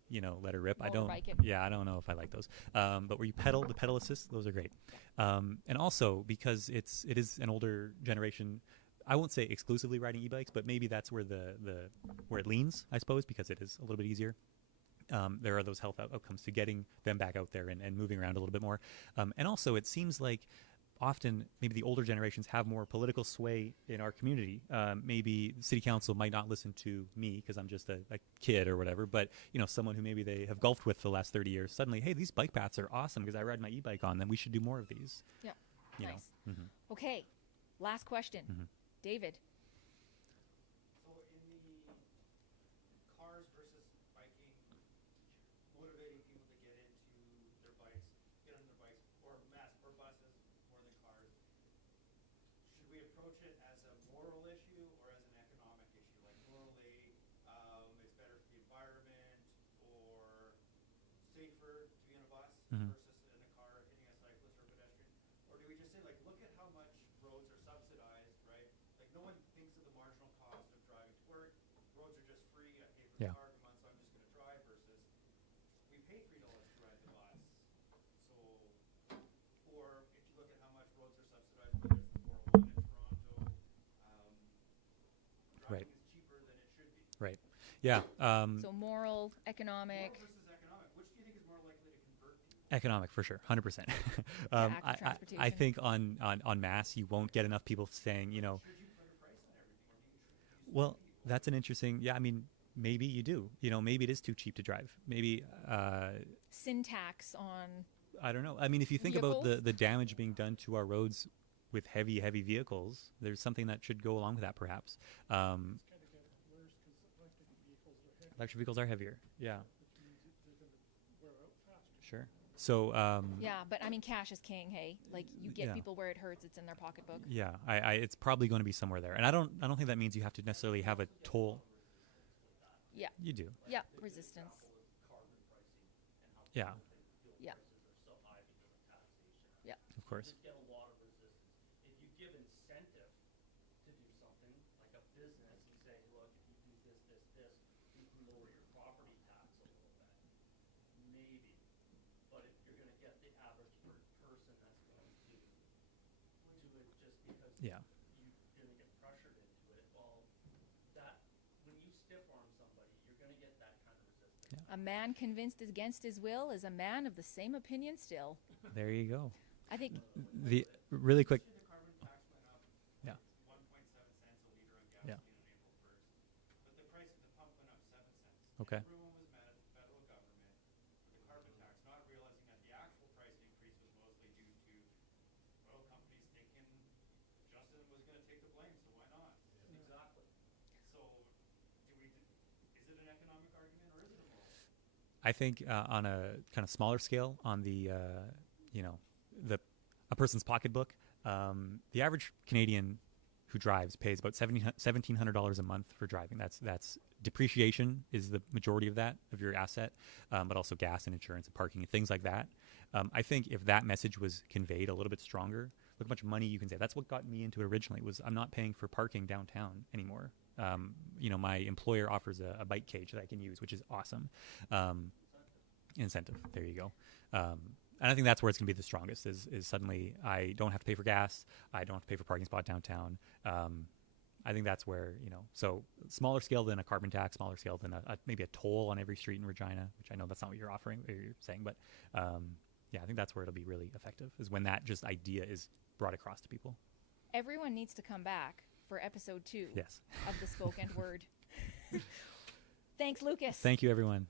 her rip. I don't. Motorbike it. Yeah, I don't know if I like those. But where you pedal, the pedal assist, those are great. And also because it is an older generation. I won't say exclusively riding e-bikes, but maybe that's where where it leans, I suppose, because it is a little bit easier. there are those health outcomes to getting them back out there and moving around a little bit more. And also, it seems like often maybe the older generations have more political sway in our community. Maybe the city council might not listen to me because I'm just a kid or whatever, but someone who maybe they have golfed with for the last 30 years, suddenly, hey, these bike paths are awesome because I ride my e-bike on them. We should do more of these. Yeah. You Nice. know? Mhm. Okay. Last question. Mhm. David. So in the cars versus biking, motivating people to get into their bikes, get on their bikes, or buses more than cars, should we approach it as a moral issue or as an economic issue? Like morally, it's better for the environment or safer to be on a bus Mhm. versus in a car hitting a cyclist or a pedestrian? Or do we just say, like, look at how much roads are subsidized, right? Like, no one thinks of the marginal cost of driving to work. Roads are just free. I pay for the Yeah. car every month, so I'm just going to drive versus we pay $3 to ride the bus. So, or if you look at how much roads are subsidized, whether it's the 401 in Toronto, Right. driving is cheaper than it should be. Right. Yeah. So moral, economic. Moral versus economic. Which do you think is more likely to convert people? Economic for sure, 100%. active I transportation. think on mass you won't get enough people saying, Should you put a price on everything, or do you should you well, that's an interesting. Yeah, I mean, maybe you do. Maybe it is too cheap to drive. Maybe Sin tax on. I don't know. I mean, if you think about Vehicles? the damage being done to our roads with heavy vehicles, there's something that should go along with that, perhaps. It's kind of getting worse because electric vehicles are heavy, Electric vehicles are heavier. Yeah, which means they're going to wear out faster. sure. So Yeah, but I mean, cash is king. Hey, like you get Yeah. people where it hurts. It's in their pocketbook. yeah, it's probably going to be somewhere there, and I don't think that means you have to necessarily have a toll. Yeah. You do. Yeah. Resistance. Carbon pricing and how Yeah, fuel Yeah. prices are so high because of taxation. Yeah. of course. Just get a lot of resistance. If you give incentive to do something like a business and say, look, if you do this, you can lower your property tax a little bit. Maybe. But if you're going to get the average person that's going to do it just because Yeah. you're going to get pressured into it, well, that when you stiff arm somebody, you're going to get that kind of resistance. A man convinced against his will is a man of the same opinion still. There you go. I think. The really quick. The carbon tax went up Yeah. 1.7 cents a liter on Yeah. gasoline on April 1st, but the price at the pump went up 7 cents. Okay. Everyone was mad at the federal government for the carbon tax, not realizing that the actual price increase was mostly due to oil companies thinking Justin was going to take the blame, so why not? Exactly. So, is it an economic argument or is it a moral? I think on a kind of smaller scale, on the a person's pocketbook, the average Canadian who drives pays about $1,700 a month for driving. That's depreciation is the majority of that of your asset, but also gas and insurance and parking and things like that. I think if that message was conveyed a little bit stronger, look how much money you can save. That's what got me into it originally. Was I'm not paying for parking downtown anymore. My employer offers a bike cage that I can use, which is awesome. Incentive. There you go. And I think that's where it's going to be the strongest is suddenly I don't have to pay for gas. I don't have to pay for parking spot downtown. I think that's where, so smaller scale than a carbon tax, smaller scale than maybe a toll on every street in Regina, which I know that's not what you're offering or you're saying, but yeah, I think that's where it'll be really effective is when that just idea is brought across to people. Everyone needs to come back for episode 2 Yes. of the Spoken Word. Thanks, Lucas. Thank you, everyone.